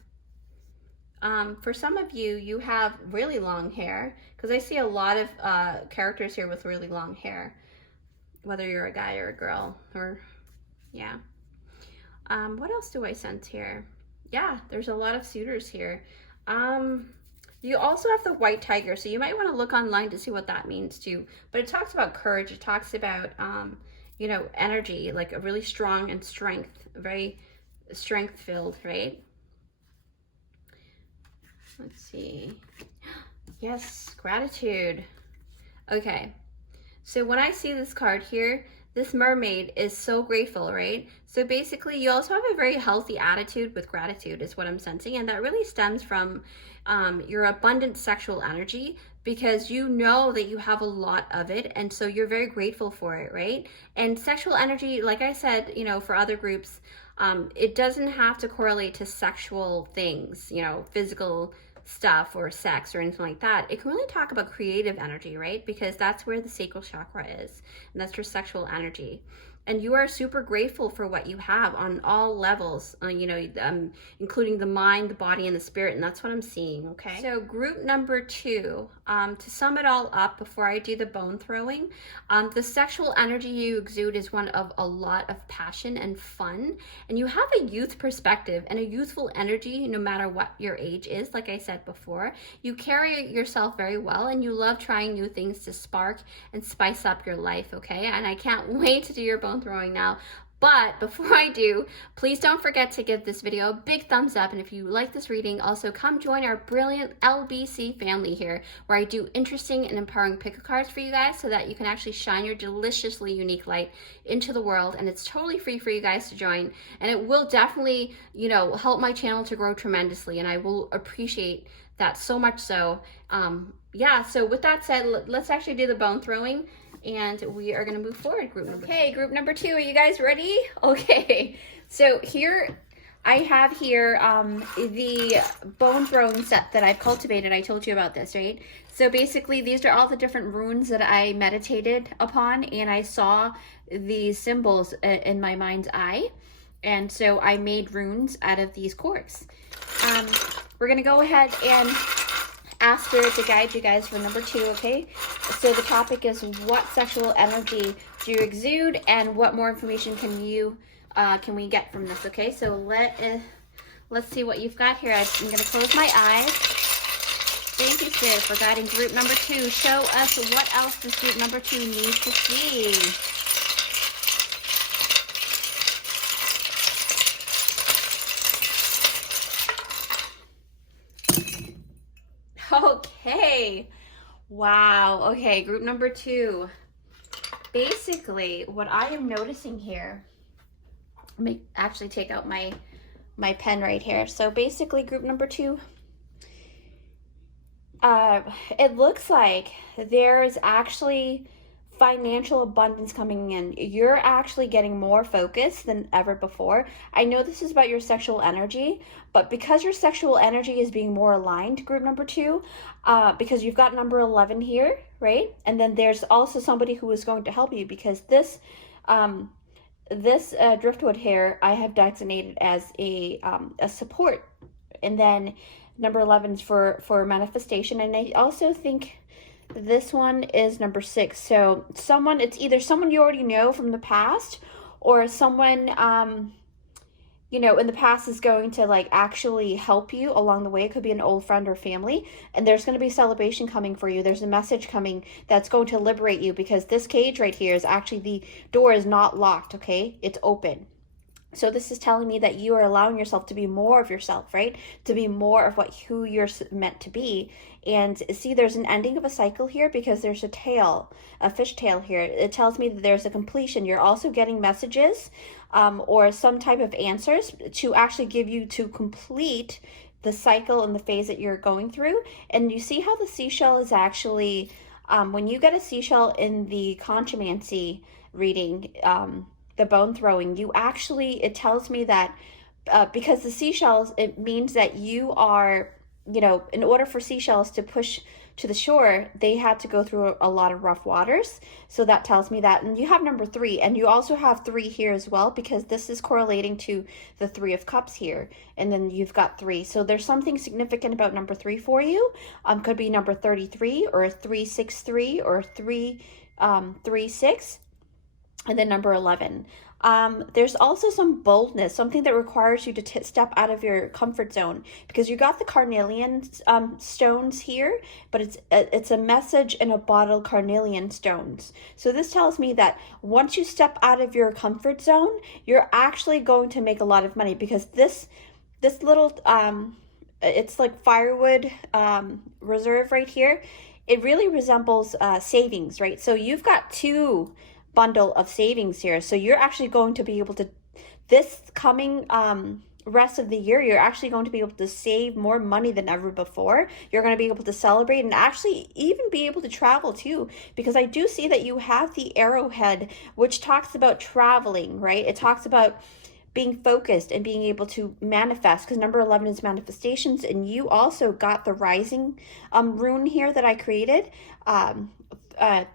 For some of you, you have really long hair, because I see a lot of characters here with really long hair, whether you're a guy or a girl, or yeah. What else do I sense here? Yeah, there's a lot of suitors here. You also have the white tiger, so you might want to look online to see what that means too. But it talks about courage. It talks about, you know, energy, like a really strong and strength, very strength-filled, right? Let's see. Yes, gratitude. Okay, so when I see this card here, this mermaid is so grateful, right? So basically, you also have a very healthy attitude with gratitude is what I'm sensing. And that really stems from your abundant sexual energy, because you know that you have a lot of it. And so you're very grateful for it, right? And sexual energy, like I said, you know, for other groups, it doesn't have to correlate to sexual things, you know, physical stuff or sex or anything like that. It can really talk about creative energy, right? Because that's where the sacral chakra is, and that's your sexual energy. And you are super grateful for what you have on all levels, you know, including the mind, the body, and the spirit. And that's what I'm seeing, okay? So group number 2, to sum it all up before I do the bone throwing, the sexual energy you exude is one of a lot of passion and fun. And you have a youth perspective and a youthful energy no matter what your age is, like I said before. You carry yourself very well, and you love trying new things to spark and spice up your life, okay? And I can't wait to do your bone throwing now. But before I do, please don't forget to give this video a big thumbs up. And if you like this reading, also come join our brilliant LBC family here, where I do interesting and empowering pick-a cards for you guys so that you can actually shine your deliciously unique light into the world. And it's totally free for you guys to join. And it will definitely, you know, help my channel to grow tremendously. And I will appreciate that so much so. Yeah, so with that said, let's actually do the bone throwing. And we are going to move forward. Group number 2. Okay, group number 2. Are you guys ready? Okay. So here I have here the bone throwing set that I've cultivated. I told you about this, right? So basically, these are all the different runes that I meditated upon, and I saw these symbols in my mind's eye. And so I made runes out of these corks. We're going to go ahead and ask Spirit to guide you guys for number 2, okay? So the topic is, what sexual energy do you exude, and what more information can we get from this, okay? So Let's see what you've got here. I'm going to close my eyes. Thank you, Sid, for guiding group number 2. Show us what else does group number 2 need to see. Okay. Wow. Okay, group number 2. Basically, what I am noticing here, let me actually take out my pen right here. So basically, group number 2, it looks like there is actually financial abundance coming in. You're actually getting more focus than ever before. I know this is about your sexual energy, but because your sexual energy is being more aligned, group number 2, because you've got number 11 here, right? And then there's also somebody who is going to help you, because this driftwood here I have designated as a support, and then number 11 is for manifestation, and I also think this one is number 6. So it's either someone you already know from the past, or someone you know, in the past is going to like actually help you along the way. It could be an old friend or family, and there's going to be celebration coming for you. There's a message coming that's going to liberate you, because this cage right here is actually, the door is not locked, okay? It's open. So this is telling me that you are allowing yourself to be more of yourself, right? To be more of who you're meant to be. And see, there's an ending of a cycle here, because there's a tail, a fish tail here. It tells me that there's a completion. You're also getting messages or some type of answers to actually give you to complete the cycle and the phase that you're going through. And you see how the seashell is actually, when you get a seashell in the Conchomancy reading, the bone throwing, you actually, it tells me that because the seashells, it means that you are, you know, in order for seashells to push to the shore, they had to go through a lot of rough waters. So that tells me that. And you have number 3, and you also have 3 here as well, because this is correlating to the 3 of Cups here, and then you've got 3. So there's something significant about number 3 for you. Could be number 33 or 363 or 336. And then number 11. There's also some boldness, something that requires you to step out of your comfort zone, because you got the carnelian stones here, but it's a message in a bottle, carnelian stones. So this tells me that once you step out of your comfort zone, you're actually going to make a lot of money, because this little it's like firewood reserve right here. It really resembles savings, right? So you've got 2 bundle of savings here, so you're actually going to be able to, this coming rest of the year, you're actually going to be able to save more money than ever before. You're going to be able to celebrate and actually even be able to travel too, because I do see that you have the arrowhead, which talks about traveling, right? It talks about being focused and being able to manifest, because number 11 is manifestations. And you also got the rising rune here that I created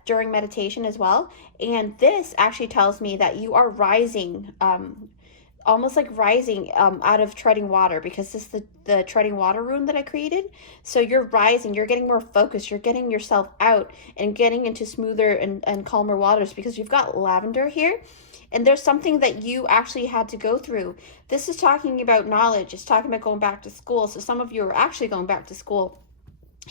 during meditation as well. And this actually tells me that you are rising, almost like rising out of treading water, because this is the treading water rune that I created. So you're rising, you're getting more focused, you're getting yourself out and getting into smoother and calmer waters, because you've got lavender here. And there's something that you actually had to go through. This is talking about knowledge. It's talking about going back to school. So some of you are actually going back to school,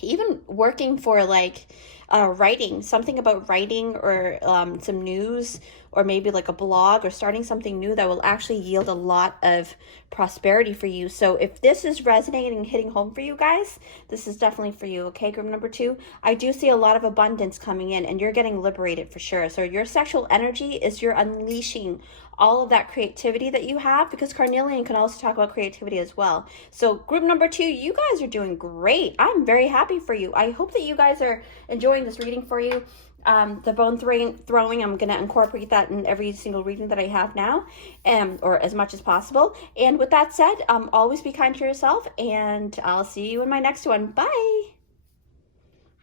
even working for like writing, something about writing, or some news, or maybe like a blog, or starting something new that will actually yield a lot of prosperity for you. So if this is resonating and hitting home for you guys, this is definitely for you. Okay, group number 2, I do see a lot of abundance coming in, and you're getting liberated for sure. So your sexual energy is, you're unleashing all of that creativity that you have, because carnelian can also talk about creativity as well. So group number 2, you guys are doing great. I'm very happy for you. I hope that you guys are enjoying this reading for you. The bone throwing, I'm going to incorporate that in every single reading that I have now, or as much as possible. And with that said, always be kind to yourself, and I'll see you in my next one. Bye.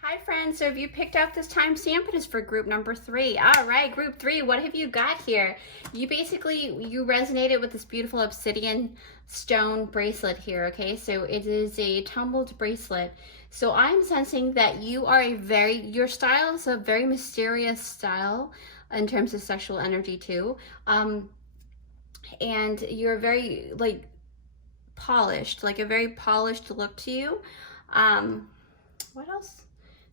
Hi friends, so if you picked up this timestamp, it is for group number 3. All right, group 3, what have you got here? You resonated with this beautiful obsidian stone bracelet here, okay? So it is a tumbled bracelet. So I'm sensing that you are your style is a very mysterious style in terms of sexual energy too. And you're very like polished, like a very polished look to you. What else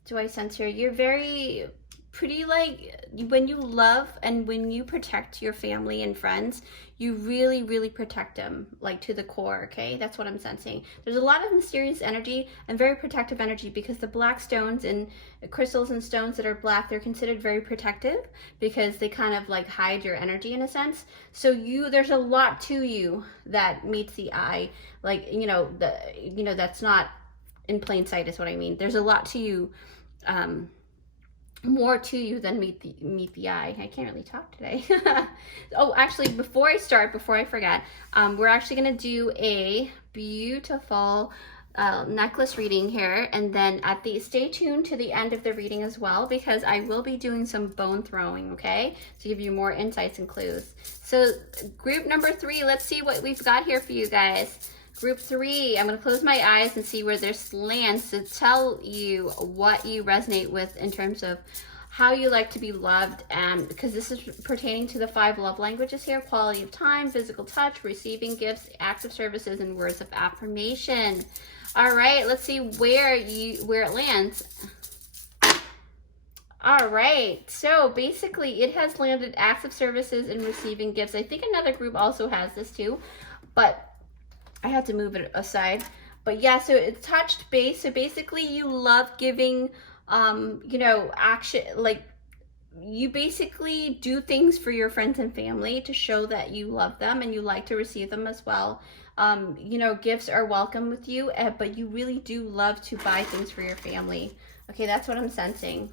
do I sense here? You're very pretty, like when you love and when you protect your family and friends, you really, really protect them, like to the core, okay? That's what I'm sensing. There's a lot of mysterious energy and very protective energy, because the black stones and crystals and stones that are black, they're considered very protective because they kind of like hide your energy in a sense. So there's a lot to you that meets the eye, like, that's not in plain sight is what I mean. There's a lot to you, more to you than meet the eye. I can't really talk today. Oh, actually, before I forget, we're actually gonna do a beautiful necklace reading here, and then stay tuned to the end of the reading as well, because I will be doing some bone throwing, okay, to give you more insights and clues. So group number 3, let's see what we've got here for you guys. Group 3, I'm going to close my eyes and see where this lands to tell you what you resonate with in terms of how you like to be loved, and because this is pertaining to the 5 love languages here: quality of time, physical touch, receiving gifts, acts of services, and words of affirmation. All right, let's see where it lands. All right, so basically it has landed acts of services and receiving gifts. I think another group also has this too, but I had to move it aside. But yeah, so it's touched base. So basically you love giving, action, like you basically do things for your friends and family to show that you love them and you like to receive them as well. Gifts are welcome with you, but you really do love to buy things for your family. Okay, that's what I'm sensing.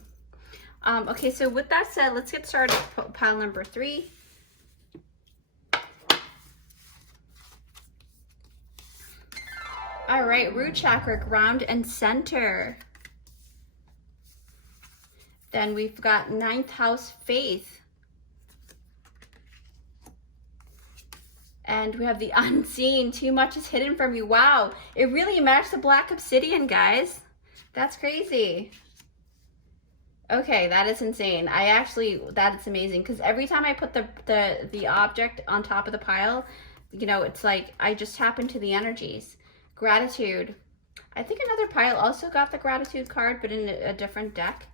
Okay, so with that said, let's get started with pile number 3. All right, root chakra, ground and center. Then we've got 9th house, faith. And we have the unseen, too much is hidden from you. Wow, it really matched the black obsidian, guys. That's crazy. Okay, that is insane. That is amazing, because every time I put the object on top of the pile, it's like I just tap into the energies. Gratitude. I think another pile also got the gratitude card, but in a different deck.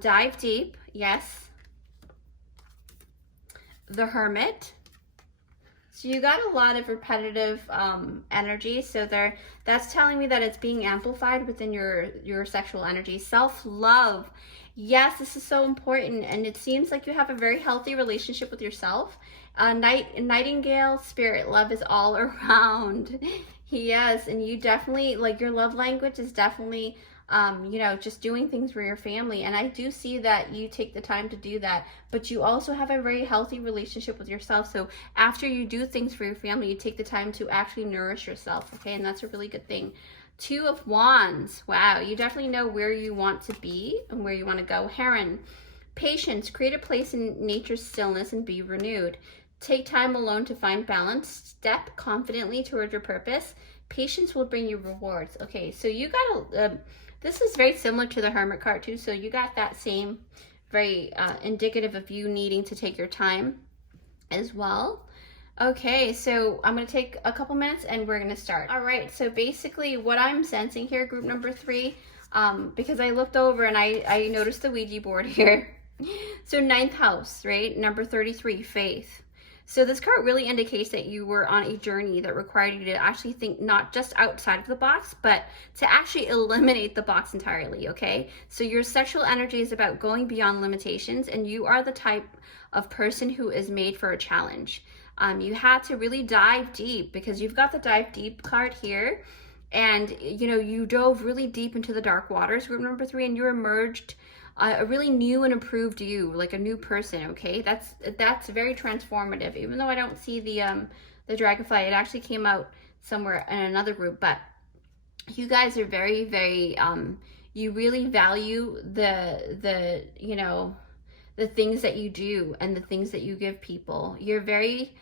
Dive deep. Yes. The hermit. So you got a lot of repetitive energy. So that's telling me that it's being amplified within your sexual energy. Self-love. Yes, this is so important. And it seems like you have a very healthy relationship with yourself. Nightingale spirit, love is all around. Yes, and you definitely, like, your love language is definitely, just doing things for your family. And I do see that you take the time to do that, but you also have a very healthy relationship with yourself. So after you do things for your family, you take the time to actually nourish yourself, okay? And that's a really good thing. 2 of Wands. Wow, you definitely know where you want to be and where you want to go. Heron. Patience. Create a place in nature's stillness and be renewed. Take time alone to find balance. Step confidently toward your purpose. Patience will bring you rewards. Okay, so you got this is very similar to the Hermit card too. So you got that same, very indicative of you needing to take your time as well. Okay, so I'm going to take a couple minutes and we're going to start. All right, so basically what I'm sensing here, group number 3, because I looked over and I noticed the Ouija board here. So 9th house, right? Number 33, faith. So this card really indicates that you were on a journey that required you to actually think not just outside of the box, but to actually eliminate the box entirely, okay? So your sexual energy is about going beyond limitations, and you are the type of person who is made for a challenge. You had to really dive deep, because you've got the dive deep card here, and you dove really deep into the dark waters, group number 3, and you emerged a really new and improved you, like a new person, okay? That's very transformative. Even though I don't see the dragonfly, it actually came out somewhere in another group, but you guys are very, very, you really value the things that you do and the things that you give people. You're very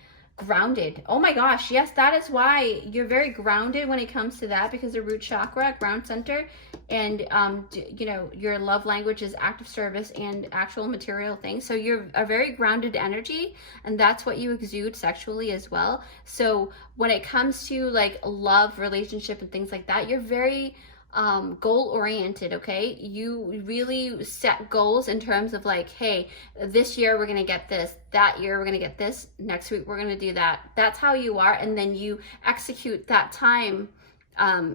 grounded. Oh my gosh, yes, that is why you're very grounded when it comes to that, because the root chakra, ground center, and you know, your love language is active service and actual material things. So you're a very grounded energy, and that's what you exude sexually as well. So when it comes to like love, relationship, and things like that, you're very goal oriented. Okay, you really set goals in terms of like, hey, this year we're gonna get this, that year we're gonna get this, next week we're gonna do that. That's how you are, and then you execute that time,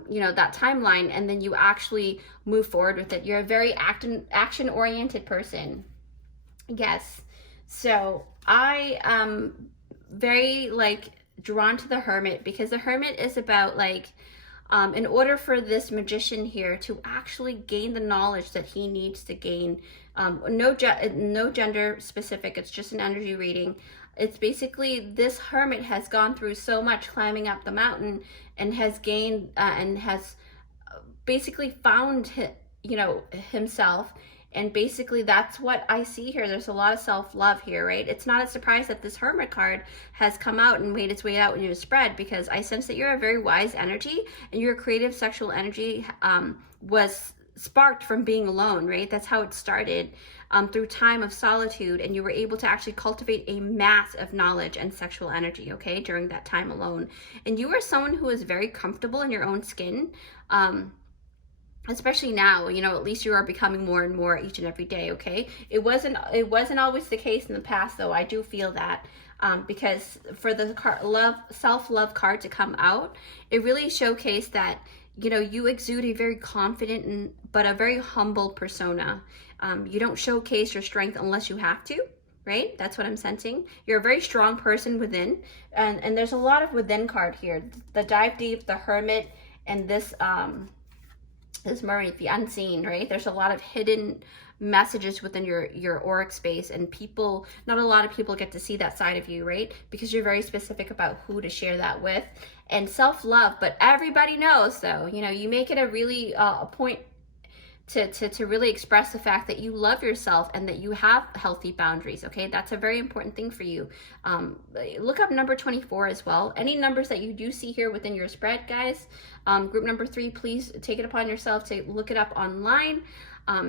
you know, that timeline, and then you actually move forward with it. You're a very action oriented person. Yes. So I am very like drawn to the Hermit, because the Hermit is about like, in order for this magician here to actually gain the knowledge that he needs to gain, no gender specific, it's just an energy reading. It's basically, this hermit has gone through so much climbing up the mountain, and has gained and has basically found, you know, himself. And basically that's what I see here. There's a lot of self-love here, right? It's not a surprise that this Hermit card has come out and made its way out in your spread, because I sense that you're a very wise energy, and your creative sexual energy was sparked from being alone, right? That's how it started, through time of solitude, and you were able to actually cultivate a mass of knowledge and sexual energy, okay, during that time alone. And you are someone who is very comfortable in your own skin, especially now, you know, at least you are becoming more and more each and every day. Okay, it wasn't always the case in the past, though. I do feel that, because for the self-love card to come out, it really showcased that, you know, you exude a very confident but a very humble persona. You don't showcase your strength unless you have to, right? That's what I'm sensing. You're a very strong person within, and there's a lot of within card here. The dive deep, the Hermit, and this mermaid, the unseen, right? There's a lot of hidden messages within your auric space, and people, not a lot of people get to see that side of you, right? Because you're very specific about who to share that with. And self-love, but everybody knows, though, you know, you make it a really a point to really express the fact that you love yourself and that you have healthy boundaries. Okay, that's a very important thing for you. Look up number 24 as well. Any numbers that you do see here within your spread, guys, group number 3, please take it upon yourself to look it up online,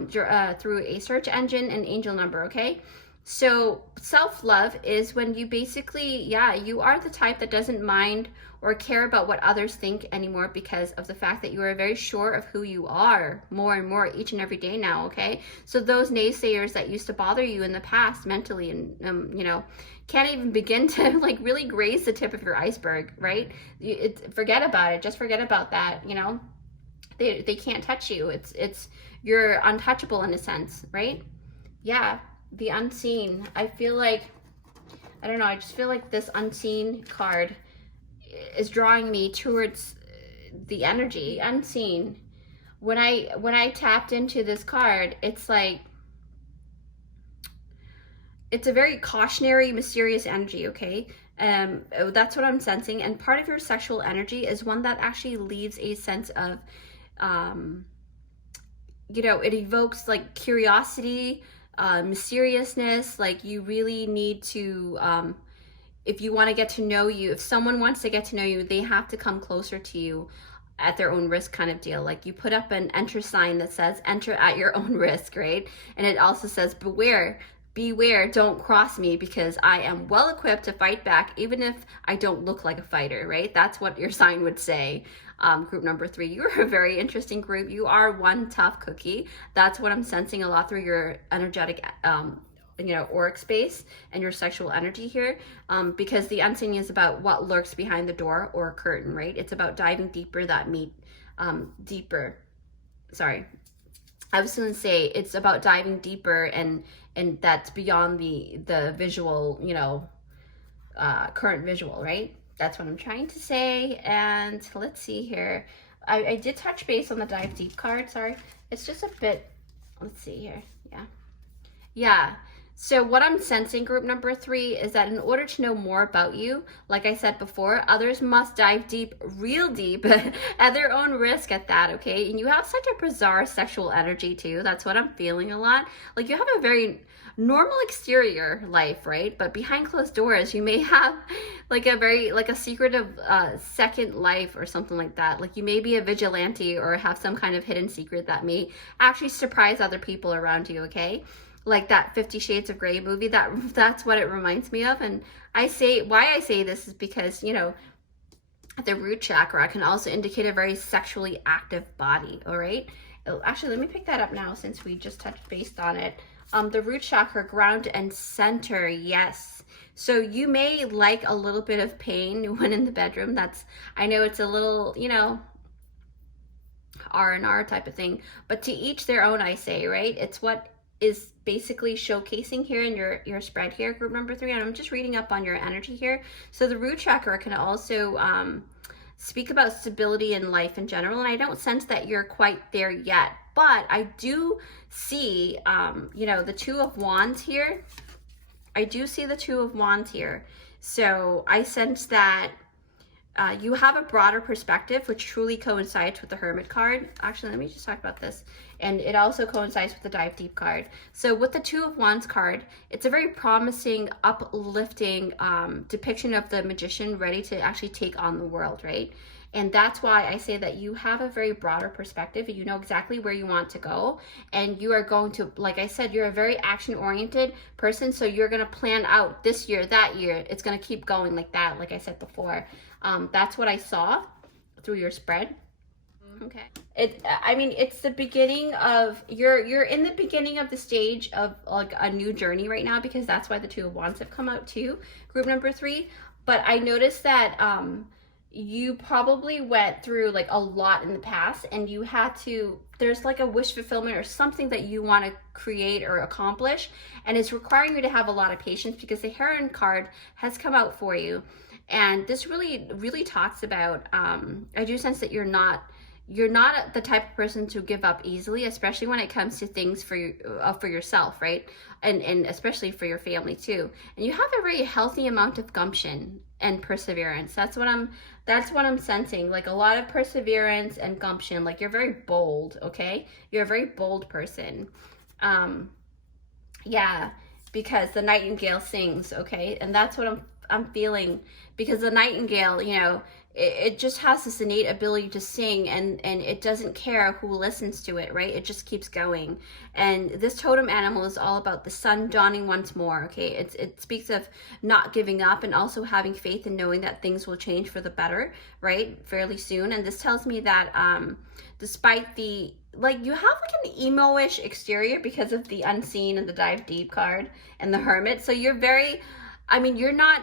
through a search engine, and angel number. Okay, so self-love is when you basically, yeah, you are the type that doesn't mind or care about what others think anymore, because of the fact that you are very sure of who you are more and more each and every day now. Okay, so those naysayers that used to bother you in the past mentally, and you know, can't even begin to like really graze the tip of your iceberg, right? Forget about it. Just forget about that. You know, they can't touch you. It's you're untouchable in a sense, right? Yeah, the unseen. I feel like, I don't know, I just feel like this unseen card is drawing me towards the energy unseen. When I tapped into this card, it's like, it's a very cautionary, mysterious energy. Okay, that's what I'm sensing. And part of your sexual energy is one that actually leaves a sense of, you know, it evokes like curiosity, mysteriousness. Like, you really need to, if you want to get to know you, if someone wants to get to know you, they have to come closer to you at their own risk, kind of deal. Like, you put up an enter sign that says enter at your own risk, right? And it also says beware, don't cross me, because I am well equipped to fight back, even if I don't look like a fighter, right? That's what your sign would say. Group number 3, you're a very interesting group. You are one tough cookie. That's what I'm sensing a lot through your energetic, you know, auric space and your sexual energy here, because the unseen is about what lurks behind the door or curtain, right? It's about diving deeper, deeper. Sorry, I was going to say it's about diving deeper, and that's beyond the visual, you know, current visual, right? That's what I'm trying to say. And let's see here. I did touch base on the dive deep card. Sorry, it's just a bit. Let's see here. Yeah. So what I'm sensing, group number 3, is that in order to know more about you, like I said before, others must dive deep, real deep, at their own risk at that, okay? And you have such a bizarre sexual energy too. That's what I'm feeling a lot. Like you have a very normal exterior life, right? But behind closed doors, you may have like a secretive second life or something like that. Like you may be a vigilante or have some kind of hidden secret that may actually surprise other people around you, okay? Like that 50 Shades of Grey movie, that's what it reminds me of. And why I say this is because, you know, the root chakra can also indicate a very sexually active body, all right? Actually, let me pick that up now since we just touched base on it. The root chakra, ground and center, yes. So you may like a little bit of pain when in the bedroom. I know it's a little, you know, R&R type of thing, but to each their own, I say, right? It's what is basically showcasing here in your spread here, group number 3, and I'm just reading up on your energy here. So the root chakra can also speak about stability in life in general, and I don't sense that you're quite there yet, but I do see you know, the 2 of Wands here. I do see the 2 of Wands here. So I sense that you have a broader perspective, which truly coincides with the Hermit card. Actually, let me just talk about this. And it also coincides with the Dive Deep card. So with the 2 of Wands card, it's a very promising, uplifting depiction of the magician ready to actually take on the world, right? And that's why I say that you have a very broader perspective. You know exactly where you want to go. And you are going to, like I said, you're a very action-oriented person. So you're going to plan out this year, that year. It's going to keep going like that, like I said before. That's what I saw through your spread. Okay. I mean, it's the beginning of, you're in the beginning of the stage of like a new journey right now, because that's why the 2 of Wands have come out too, group number 3. But I noticed that you probably went through like a lot in the past, and you had to, there's like a wish fulfillment or something that you want to create or accomplish, and it's requiring you to have a lot of patience, because the Heron card has come out for you. And this really talks about, I do sense that you're not the type of person to give up easily, especially when it comes to things for yourself, right? And especially for your family too. And you have a very healthy amount of gumption and perseverance. That's what I'm sensing. Like a lot of perseverance and gumption. Like you're very bold, okay? You're a very bold person. Yeah, because the nightingale sings, okay? And that's what I'm feeling, because the nightingale, you know, it just has this innate ability to sing, and it doesn't care who listens to it, right? It just keeps going. And this totem animal is all about the sun dawning once more, okay? It speaks of not giving up, and also having faith and knowing that things will change for the better, right? Fairly soon. And this tells me that despite the, like, you have like an emo-ish exterior because of the unseen and the dive deep card and the hermit. So you're very, I mean, you're not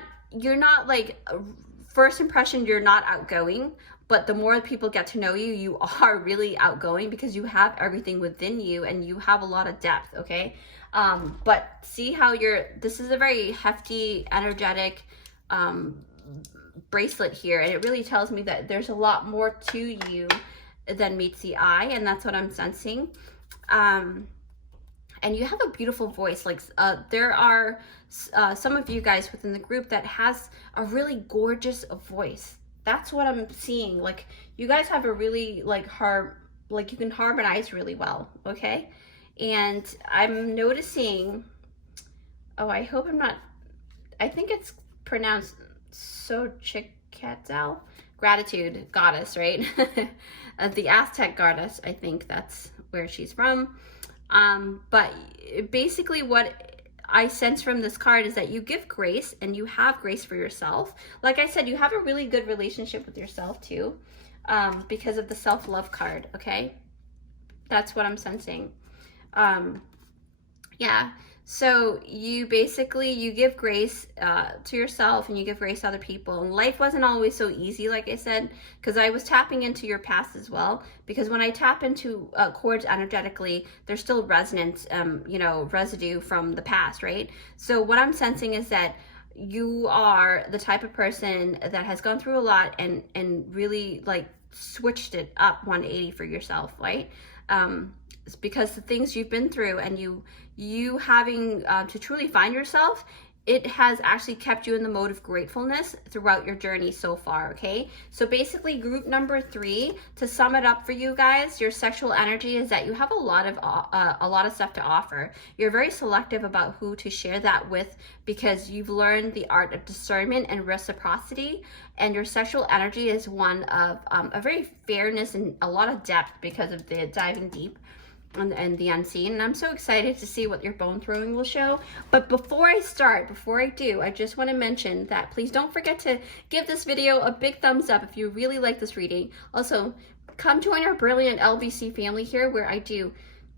like, first impression, you're not outgoing, but the more people get to know you, you are really outgoing, because you have everything within you and you have a lot of depth, okay? But see how this is a very hefty, energetic bracelet here, and it really tells me that there's a lot more to you than meets the eye, and that's what I'm sensing. And you have a beautiful voice. Like there are some of you guys within the group that has a really gorgeous voice. That's what I'm seeing. Like you guys have a really like you can harmonize really well, okay? And I'm noticing, oh, I hope I'm not, I think it's pronounced Xochitl, gratitude goddess, right? The Aztec goddess, I think that's where she's from. But basically what I sense from this card is that you give grace, and you have grace for yourself. Like I said, you have a really good relationship with yourself too, because of the self-love card, okay? That's what I'm sensing. Yeah, so you give grace to yourself, and you give grace to other people. And life wasn't always so easy, like I said, because I was tapping into your past as well. Because when I tap into chords energetically, there's still resonance, you know, residue from the past, right? So what I'm sensing is that you are the type of person that has gone through a lot and really like switched it up 180 for yourself, right? because the things you've been through and you having to truly find yourself, it has actually kept you in the mode of gratefulness throughout your journey so far, okay? So basically, group number 3, to sum it up for you guys, your sexual energy is that you have a lot of stuff to offer. You're very selective about who to share that with because you've learned the art of discernment and reciprocity, and your sexual energy is one of a very fairness and a lot of depth because of the diving deep and the unseen. And I'm so excited to see what your bone throwing will show. But before I do, I just want to mention that please don't forget to give this video a big thumbs up if you really like this reading. Also, come join our brilliant LBC family here, where I do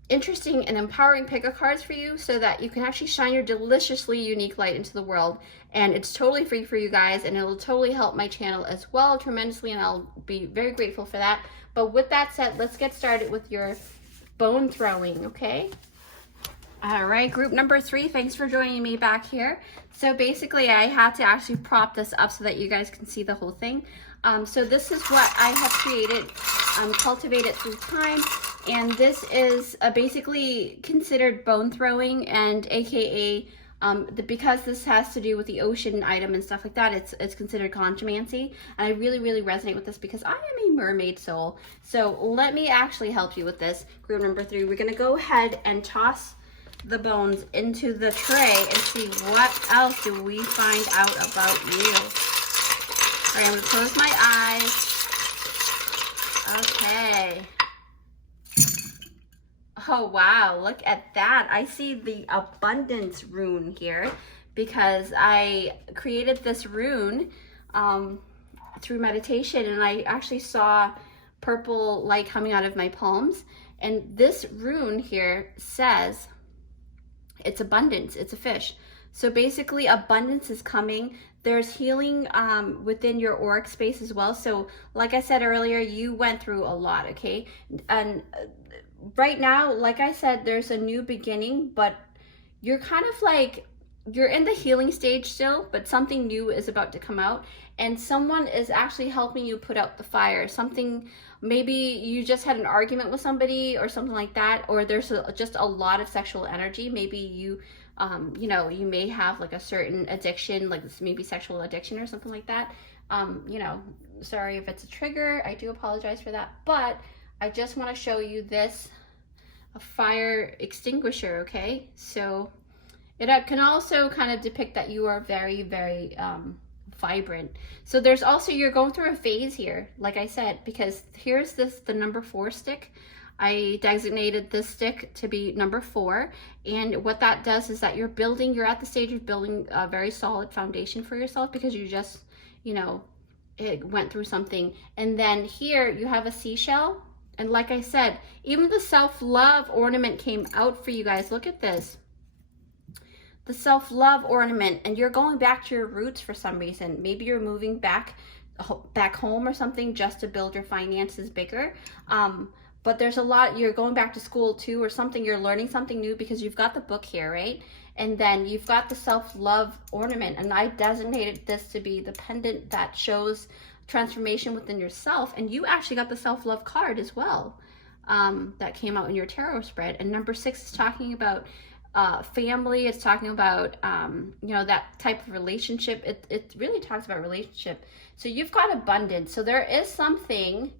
interesting and empowering pick-up cards for you so that you can actually shine your deliciously unique light into the world. And it's totally free for you guys, and it'll totally help my channel as well tremendously, and I'll be very grateful for that. But with that said, let's get started with your bone throwing, okay? All right, group number 3, thanks for joining me back here. So basically, I had to actually prop this up so that you guys can see the whole thing. So this is what I have created, cultivated through time, and this is basically considered bone throwing, and AKA because this has to do with the ocean item and stuff like that, it's considered conchomancy. And I really resonate with this because I am a mermaid soul. So let me actually help you with this. Group number 3, we're gonna go ahead and toss the bones into the tray and see what else do we find out about you. All right, I'm gonna close my eyes. Okay. Oh, wow, look at that. I see the abundance rune here because I created this rune through meditation, and I actually saw purple light coming out of my palms. And this rune here says it's abundance, it's a fish. So basically abundance is coming. There's healing within your auric space as well. So like I said earlier, you went through a lot, okay? And right now, like I said, there's a new beginning, but you're kind of like, you're in the healing stage still, but something new is about to come out, and someone is actually helping you put out the fire. Something, maybe you just had an argument with somebody or something like that, or there's just a lot of sexual energy. Maybe you, you know, you may have like a certain addiction, like maybe sexual addiction or something like that. You know, sorry if it's a trigger, I do apologize for that, but I just want to show you this, a fire extinguisher, okay? So it can also kind of depict that you are very vibrant. So there's also, you're going through a phase here, like I said, because here's the number 4 stick. I designated this stick to be number 4, and what that does is that you're at the stage of building a very solid foundation for yourself because you just, you know, it went through something. And then here you have a seashell. And like I said, even the self-love ornament came out for you guys. Look at this. The self-love ornament, and you're going back to your roots for some reason. Maybe you're moving back home or something just to build your finances bigger. But there's a lot, you're going back to school too or something. You're learning something new because you've got the book here, right? And then you've got the self-love ornament, and I designated this to be the pendant that shows transformation within yourself. And you actually got the self-love card as well, that came out in your tarot spread. And number 6 is talking about family. It's talking about you know, that type of relationship. It really talks about relationship. So you've got abundance. So there is something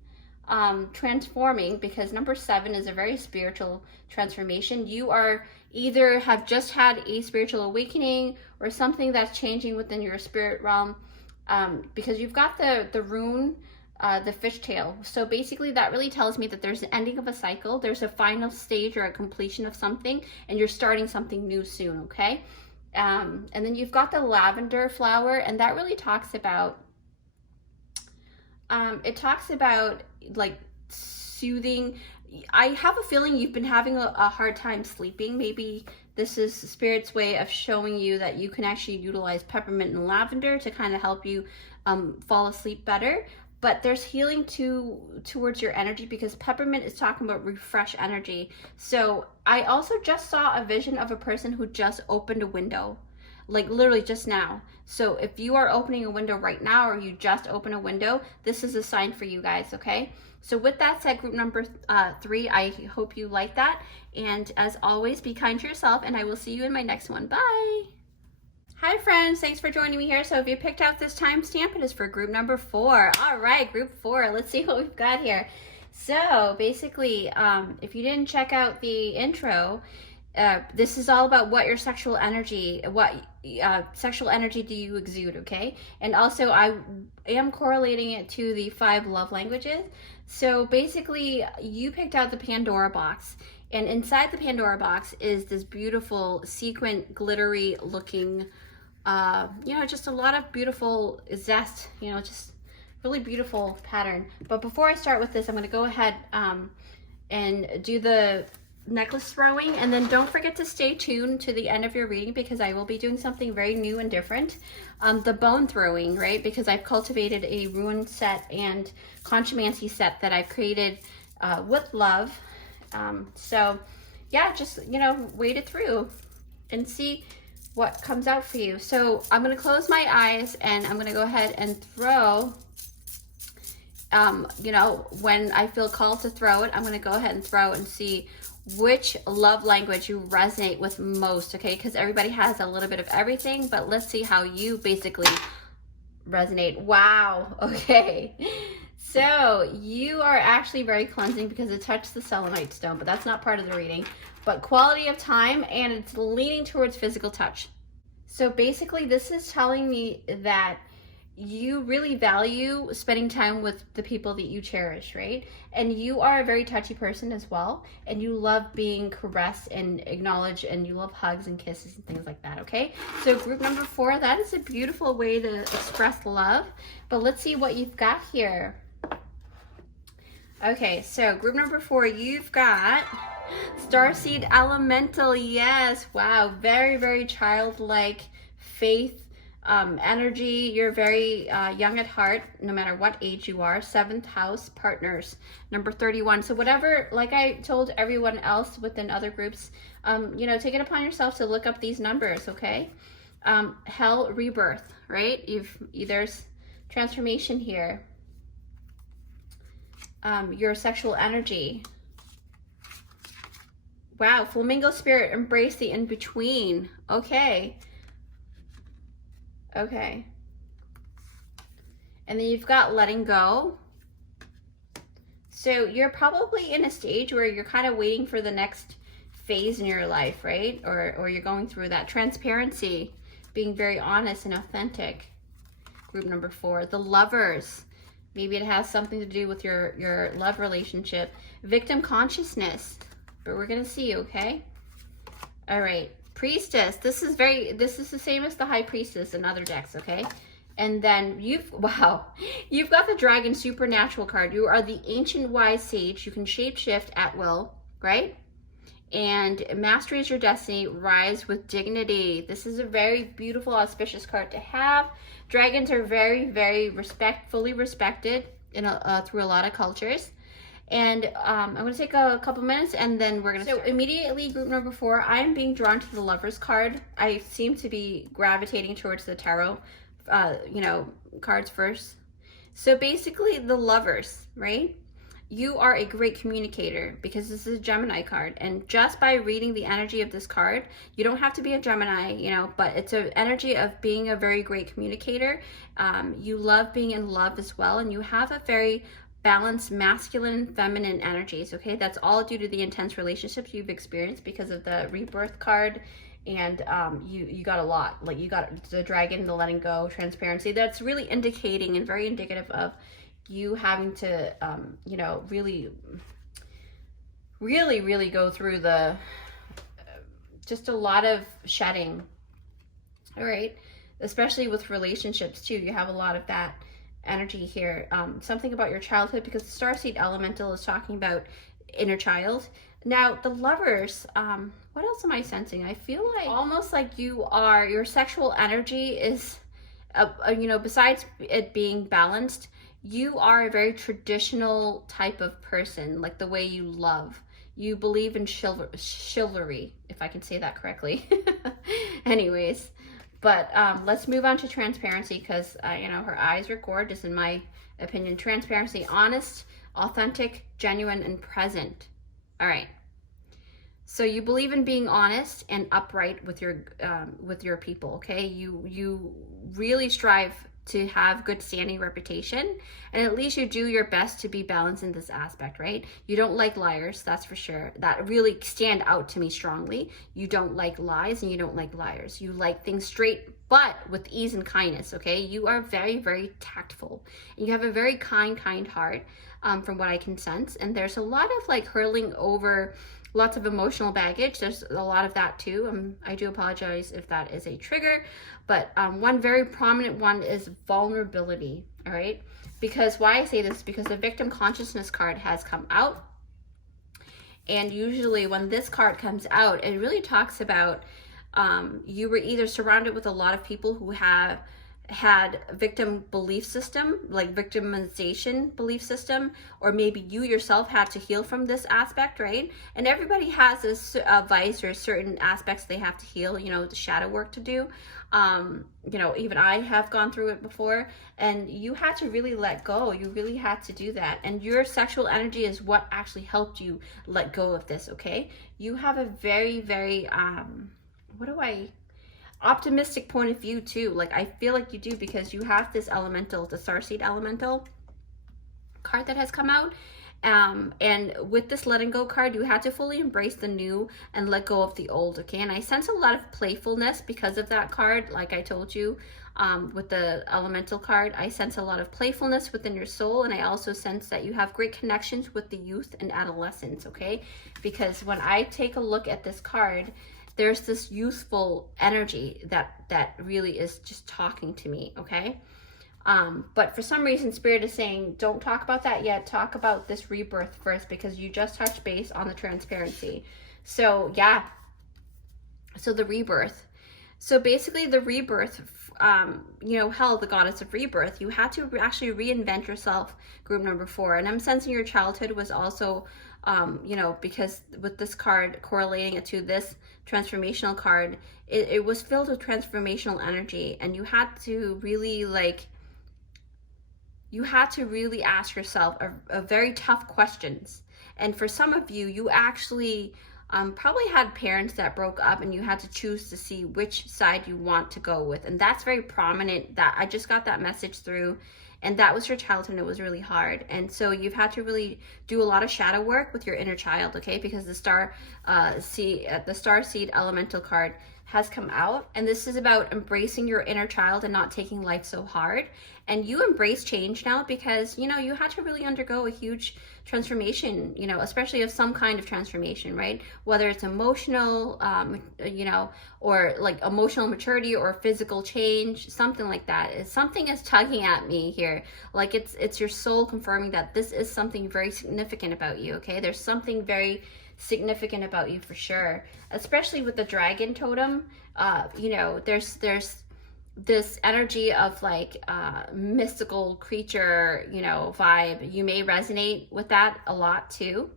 transforming, because number 7 is a very spiritual transformation. You are either have just had a spiritual awakening or something that's changing within your spirit realm, because you've got the rune, the fishtail. So basically that really tells me that there's an ending of a cycle, there's a final stage or a completion of something, and you're starting something new soon, okay? And then you've got the lavender flower, and that really talks about it talks about like soothing. I have a feeling you've been having a hard time sleeping. Maybe this is Spirit's way of showing you that you can actually utilize peppermint and lavender to kind of help you fall asleep better. But there's healing towards your energy, because peppermint is talking about refresh energy. So I also just saw a vision of a person who just opened a window. like literally just now. So if you are opening a window right now, or you just open a window, this is a sign for you guys, okay? So with that said, group number 3, I hope you like that. And as always, be kind to yourself, and I will see you in my next one. Bye. Hi friends, thanks for joining me here. So if you picked out this timestamp, it is for group number 4. All right, group 4, let's see what we've got here. So basically, if you didn't check out the intro, this is all about what your sexual energy, what sexual energy do you exude, okay? And also I am correlating it to the 5 love languages. So basically, you picked out the Pandora box, and inside the Pandora box is this beautiful sequin, glittery looking, you know, just a lot of beautiful zest, you know, just really beautiful pattern. But before I start with this, I'm going to go ahead and do the necklace throwing, and then don't forget to stay tuned to the end of your reading, because I will be doing something very new and different. The bone throwing, right? Because I've cultivated a rune set and Conchomancy set that I've created with love. So yeah, just, you know, wait it through and see what comes out for you. So I'm going to close my eyes, and I'm going to go ahead and throw, you know, when I feel called to throw it, I'm going to go ahead and throw and see which love language you resonate with most, okay? Because everybody has a little bit of everything, but let's see how you basically resonate. Wow, okay. So you are actually very cleansing because it touched the selenite stone, but that's not part of the reading. But quality of time, and it's leaning towards physical touch. So basically this is telling me that you really value spending time with the people that you cherish, right? And you are a very touchy person as well, and you love being caressed and acknowledged, and you love hugs and kisses and things like that, okay? So group number 4, that is a beautiful way to express love. But let's see what you've got here. Okay, so group number 4, you've got Starseed Elemental. Yes, wow, very, very childlike faith energy. You're very young at heart, no matter what age you are. 7th house, partners, number 31. So whatever, like I told everyone else within other groups, you know, take it upon yourself to look up these numbers, okay? Hell, rebirth, right? There's transformation here. Your sexual energy. Wow, flamingo spirit, embrace the in-between. Okay. Okay. And then you've got letting go. So you're probably in a stage where you're kind of waiting for the next phase in your life, right? Or you're going through that transparency, being very honest and authentic. Group number 4, the lovers. Maybe it has something to do with your love relationship. Victim consciousness. But we're gonna see, okay? All right. Priestess. This is the same as the High Priestess in other decks, okay? And then you've got the Dragon Supernatural card. You are the ancient wise sage. You can shapeshift at will, right? And mastery is your destiny. Rise with dignity. This is a very beautiful, auspicious card to have. Dragons are very, very fully respected through a lot of cultures. And I'm going to take a couple minutes, and then we're going to start. Immediately, group number 4, I'm being drawn to the Lovers card. I seem to be gravitating towards the tarot, you know, cards first. So basically, the Lovers, right? You are a great communicator, because this is a Gemini card. And just by reading the energy of this card, you don't have to be a Gemini, you know, but it's an energy of being a very great communicator. You love being in love as well, and you have a very balanced masculine and feminine energies, okay? That's all due to the intense relationships you've experienced because of the rebirth card. And you got a lot, like you got the dragon, the letting go, transparency. That's really indicating and very indicative of you having to, you know, really go through just a lot of shedding, all right? Especially with relationships too, you have a lot of that energy here. Something about your childhood, because the Starseed Elemental is talking about inner child. Now, the Lovers, what else am I sensing? I feel like almost like your sexual energy is, you know, besides it being balanced, you are a very traditional type of person, like the way you love. You believe in chivalry, if I can say that correctly. Anyways, But let's move on to transparency, because you know, her eyes are gorgeous in my opinion. Transparency, honest, authentic, genuine, and present. All right. So you believe in being honest and upright with your people, okay? You really strive to have good standing reputation, and at least you do your best to be balanced in this aspect, right? You don't like liars, that's for sure. That really stand out to me strongly. You don't like lies and you don't like liars. You like things straight, but with ease and kindness, okay? You are very, very tactful, and you have a very kind heart, from what I can sense. And there's a lot of like hurling over lots of emotional baggage. There's a lot of that too. I do apologize if that is a trigger, but one very prominent one is vulnerability, all right? Because why I say this, because the victim consciousness card has come out. And usually when this card comes out, it really talks about you were either surrounded with a lot of people who have had victim belief system, like victimization belief system, or maybe you yourself had to heal from this aspect, right? And everybody has this vice or certain aspects they have to heal, you know, the shadow work to do. You know, even I have gone through it before, and you had to really let go. You really had to do that. And your sexual energy is what actually helped you let go of this, okay? You have a very, very, optimistic point of view too. Like, I feel like you do, because you have this elemental, the starseed elemental card that has come out. And with this letting go card, you had to fully embrace the new and let go of the old, okay? And I sense a lot of playfulness because of that card. Like I told you, with the elemental card, I sense a lot of playfulness within your soul. And I also sense that you have great connections with the youth and adolescents, okay? Because when I take a look at this card, there's this youthful energy that really is just talking to me, okay? But for some reason, Spirit is saying, don't talk about that yet. Talk about this rebirth first, because you just touched base on the transparency. So yeah, so the rebirth. So basically the rebirth, you know, Hell, the goddess of rebirth, you had to actually reinvent yourself, group number 4. And I'm sensing your childhood was also, you know, because with this card correlating it to this transformational card, it was filled with transformational energy. And you had to really ask yourself a very tough questions. And for some of you, you actually probably had parents that broke up, and you had to choose to see which side you want to go with. And that's very prominent. That I just got that message through, and that was your childhood, and it was really hard. And so you've had to really do a lot of shadow work with your inner child, okay? Because the starseed elemental card has come out, and this is about embracing your inner child and not taking life so hard. And you embrace change now, because you know you had to really undergo a huge transformation, you know, especially of some kind of transformation, right? Whether it's emotional, you know, or like emotional maturity or physical change, something like that. Something is tugging at me here, like it's your soul confirming that this is something very significant about you, okay? There's something very significant about you for sure, especially with the dragon totem. You know, there's this energy of like mystical creature, you know, vibe. You may resonate with that a lot too.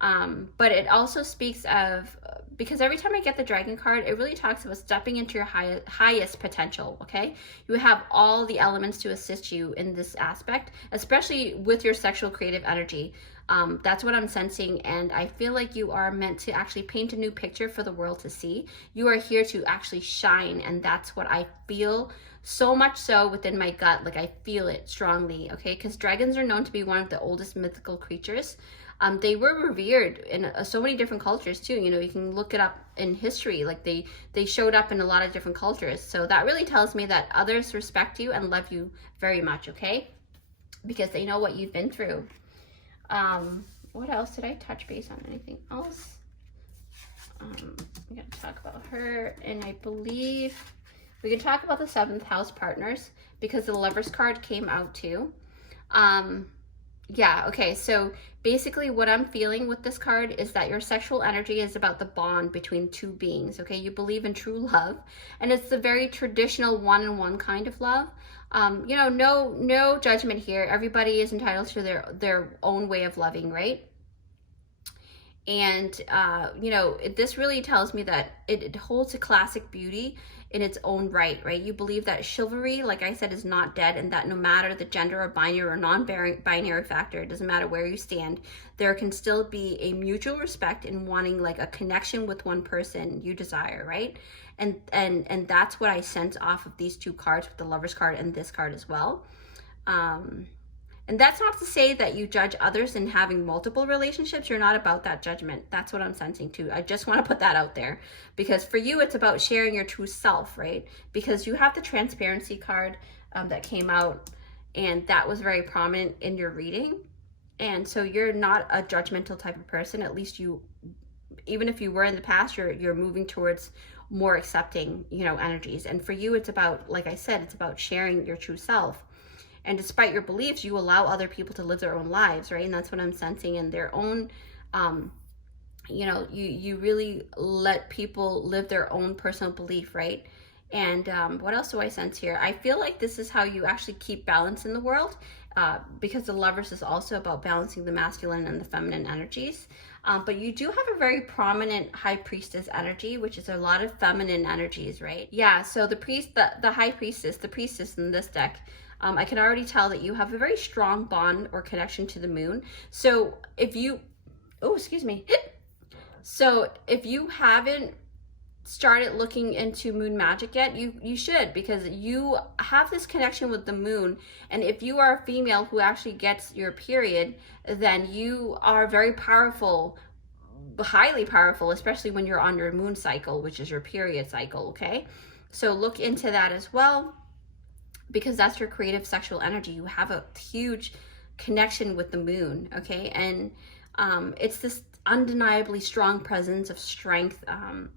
But it also speaks of, because every time I get the dragon card, it really talks about stepping into your highest potential, okay? You have all the elements to assist you in this aspect, especially with your sexual creative energy. That's what I'm sensing, and I feel like you are meant to actually paint a new picture for the world to see. You are here to actually shine, and that's what I feel, so much so within my gut. Like, I feel it strongly, okay? Because dragons are known to be one of the oldest mythical creatures. They were revered in so many different cultures too. You know, you can look it up in history. Like they showed up in a lot of different cultures. So that really tells me that others respect you and love you very much, okay? Because they know what you've been through. What else? Did I touch base on anything else? We got to talk about her, and I believe we can talk about the 7th house partners, because the Lover's card came out too. Yeah, okay, so basically what I'm feeling with this card is that your sexual energy is about the bond between two beings, okay? You believe in true love, and it's the very traditional one-on-one kind of love. You know, no judgment here. Everybody is entitled to their own way of loving, right? And, you know, this really tells me that it holds a classic beauty in its own right, right? You believe that chivalry, like I said, is not dead, and that no matter the gender or binary or non-binary factor, it doesn't matter where you stand, there can still be a mutual respect in wanting like a connection with one person you desire, right? And that's what I sense off of these two cards, with the Lover's card and this card as well. And that's not to say that you judge others in having multiple relationships. You're not about that judgment. That's what I'm sensing too. I just want to put that out there, because for you, it's about sharing your true self, right? Because you have the transparency card that came out, and that was very prominent in your reading. And so you're not a judgmental type of person. At least you, even if you were in the past, you're moving towards more accepting, you know, energies. And for you, it's about, like I said, it's about sharing your true self. And despite your beliefs, you allow other people to live their own lives, right? And that's what I'm sensing in their own, you know, you really let people live their own personal belief, right? And what else do I sense here? I feel like this is how you actually keep balance in the world, because the Lovers is also about balancing the masculine and the feminine energies. But you do have a very prominent High Priestess energy, which is a lot of feminine energies, right? Yeah, so the High Priestess, the Priestess in this deck, I can already tell that you have a very strong bond or connection to the moon. So if you, oh, excuse me. So if you haven't started looking into moon magic yet, you should, because you have this connection with the moon. And if you are a female who actually gets your period, then you are very powerful, highly powerful, especially when you're on your moon cycle, which is your period cycle, okay? So look into that as well, because that's your creative sexual energy. You have a huge connection with the moon, okay? And it's this undeniably strong presence of strength.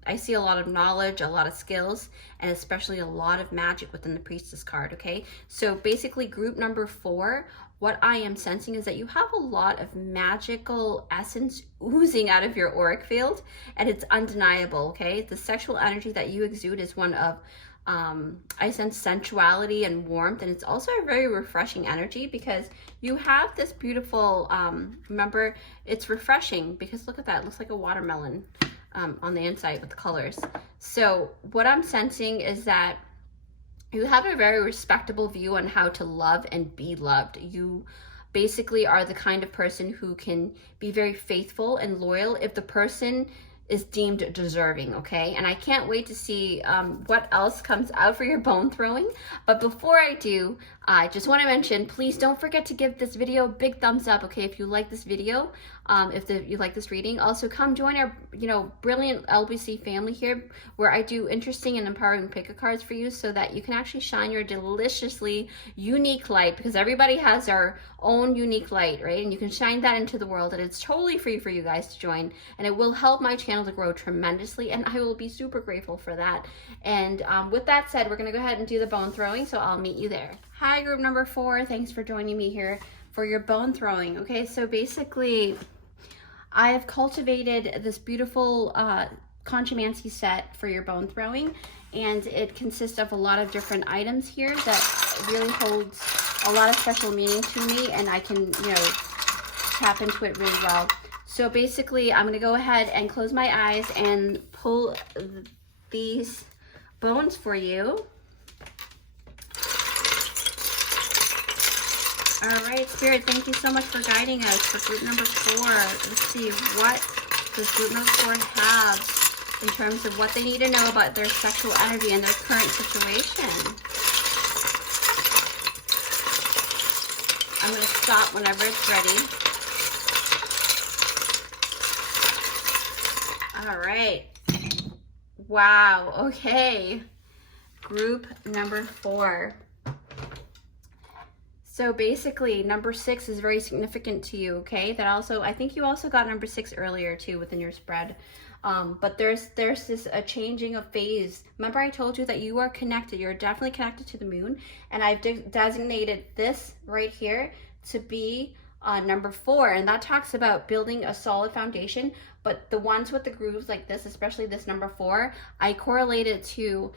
I see a lot of knowledge, a lot of skills, and especially a lot of magic within the Priestess card, okay? So basically, group number 4, what I am sensing is that you have a lot of magical essence oozing out of your auric field, and it's undeniable, okay? The sexual energy that you exude is one of, I sense sensuality and warmth, and it's also a very refreshing energy, because you have this beautiful, remember, it's refreshing because look at that, it looks like a watermelon on the inside with the colors. So what I'm sensing is that you have a very respectable view on how to love and be loved. You basically are the kind of person who can be very faithful and loyal if the person is deemed deserving, okay? And I can't wait to see what else comes out for your bone throwing. But before I do, I just want to mention, please don't forget to give this video a big thumbs up, okay, if you like this video, if you like this reading. Also, come join our, you know, brilliant LBC family here, where I do interesting and empowering pick-a cards for you, so that you can actually shine your deliciously unique light, because everybody has their own unique light, right? And you can shine that into the world, and it's totally free for you guys to join, and it will help my channel to grow tremendously, and I will be super grateful for that. And with that said, we're gonna go ahead and do the bone throwing, so I'll meet you there. Hi, group number 4, thanks for joining me here for your bone throwing. Okay, so basically I have cultivated this beautiful Conchomancy set for your bone throwing, and it consists of a lot of different items here that really holds a lot of special meaning to me, and I can, you know, tap into it really well. So basically, I'm gonna go ahead and close my eyes and pull these bones for you. All right, Spirit, thank you so much for guiding us for group number 4. Let's see, what does group number 4 have in terms of what they need to know about their sexual energy and their current situation. I'm going to stop whenever it's ready. All right. Wow, okay. Group number 4. So basically, number 6 is very significant to you, okay? That also, I think you also got number 6 earlier too within your spread. But there's this a changing of phase. Remember I told you that you are connected. You're definitely connected to the moon. And I've designated this right here to be number 4. And that talks about building a solid foundation. But the ones with the grooves like this, especially this number 4, I correlated to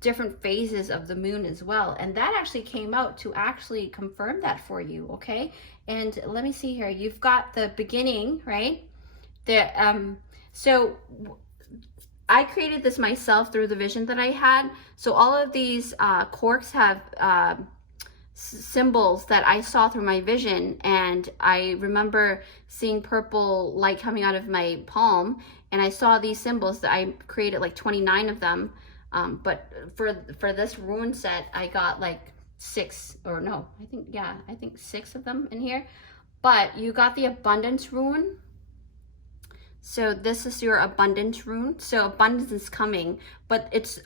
different phases of the moon as well, and that actually came out to actually confirm that for you, okay? And let me see here, you've got the beginning, right? So I created this myself through the vision that I had. So all of these corks have symbols that I saw through my vision, and I remember seeing purple light coming out of my palm, and I saw these symbols that I created like 29 of them. But for this rune set, I got like 6, or no, I think 6 of them in here. But you got the abundance rune. So this is your abundance rune. So abundance is coming, but it's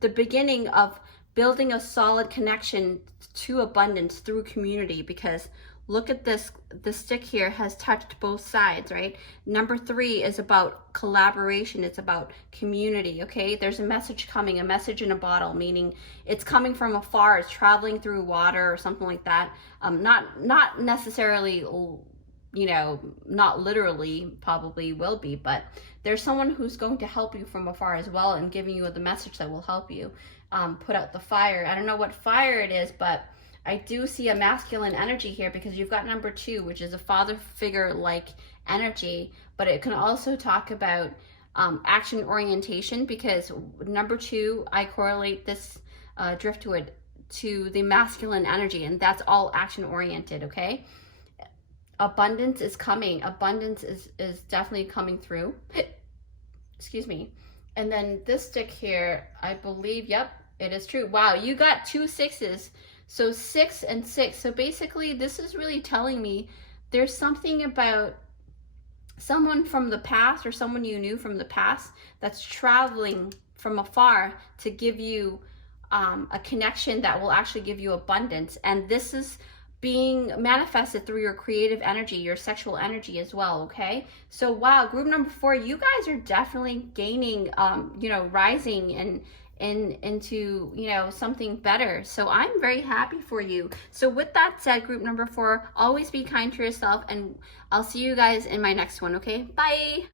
the beginning of building a solid connection to abundance through community, because look at this, the stick here has touched both sides, right? Number 3 is about collaboration. It's about community, okay? There's a message coming, a message in a bottle, meaning it's coming from afar. It's traveling through water or something like that. Not necessarily, you know, not literally, probably will be, but there's someone who's going to help you from afar as well, and giving you the message that will help you put out the fire. I don't know what fire it is, but I do see a masculine energy here, because you've got number 2, which is a father figure like energy, but it can also talk about action orientation, because number 2, I correlate this driftwood to the masculine energy, and that's all action oriented, okay? Abundance is coming. Abundance is definitely coming through. Excuse me. And then this stick here, I believe, yep, it is true. Wow, you got 2 6s. So 6 and 6. So basically, this is really telling me there's something about someone from the past, or someone you knew from the past, that's traveling from afar to give you a connection that will actually give you abundance. And this is being manifested through your creative energy, your sexual energy as well, okay? So wow, group number 4, you guys are definitely gaining, you know, rising and into, you know, something better. So I'm very happy for you. So with that said, group number 4, always be kind to yourself, and I'll see you guys in my next one, okay? Bye.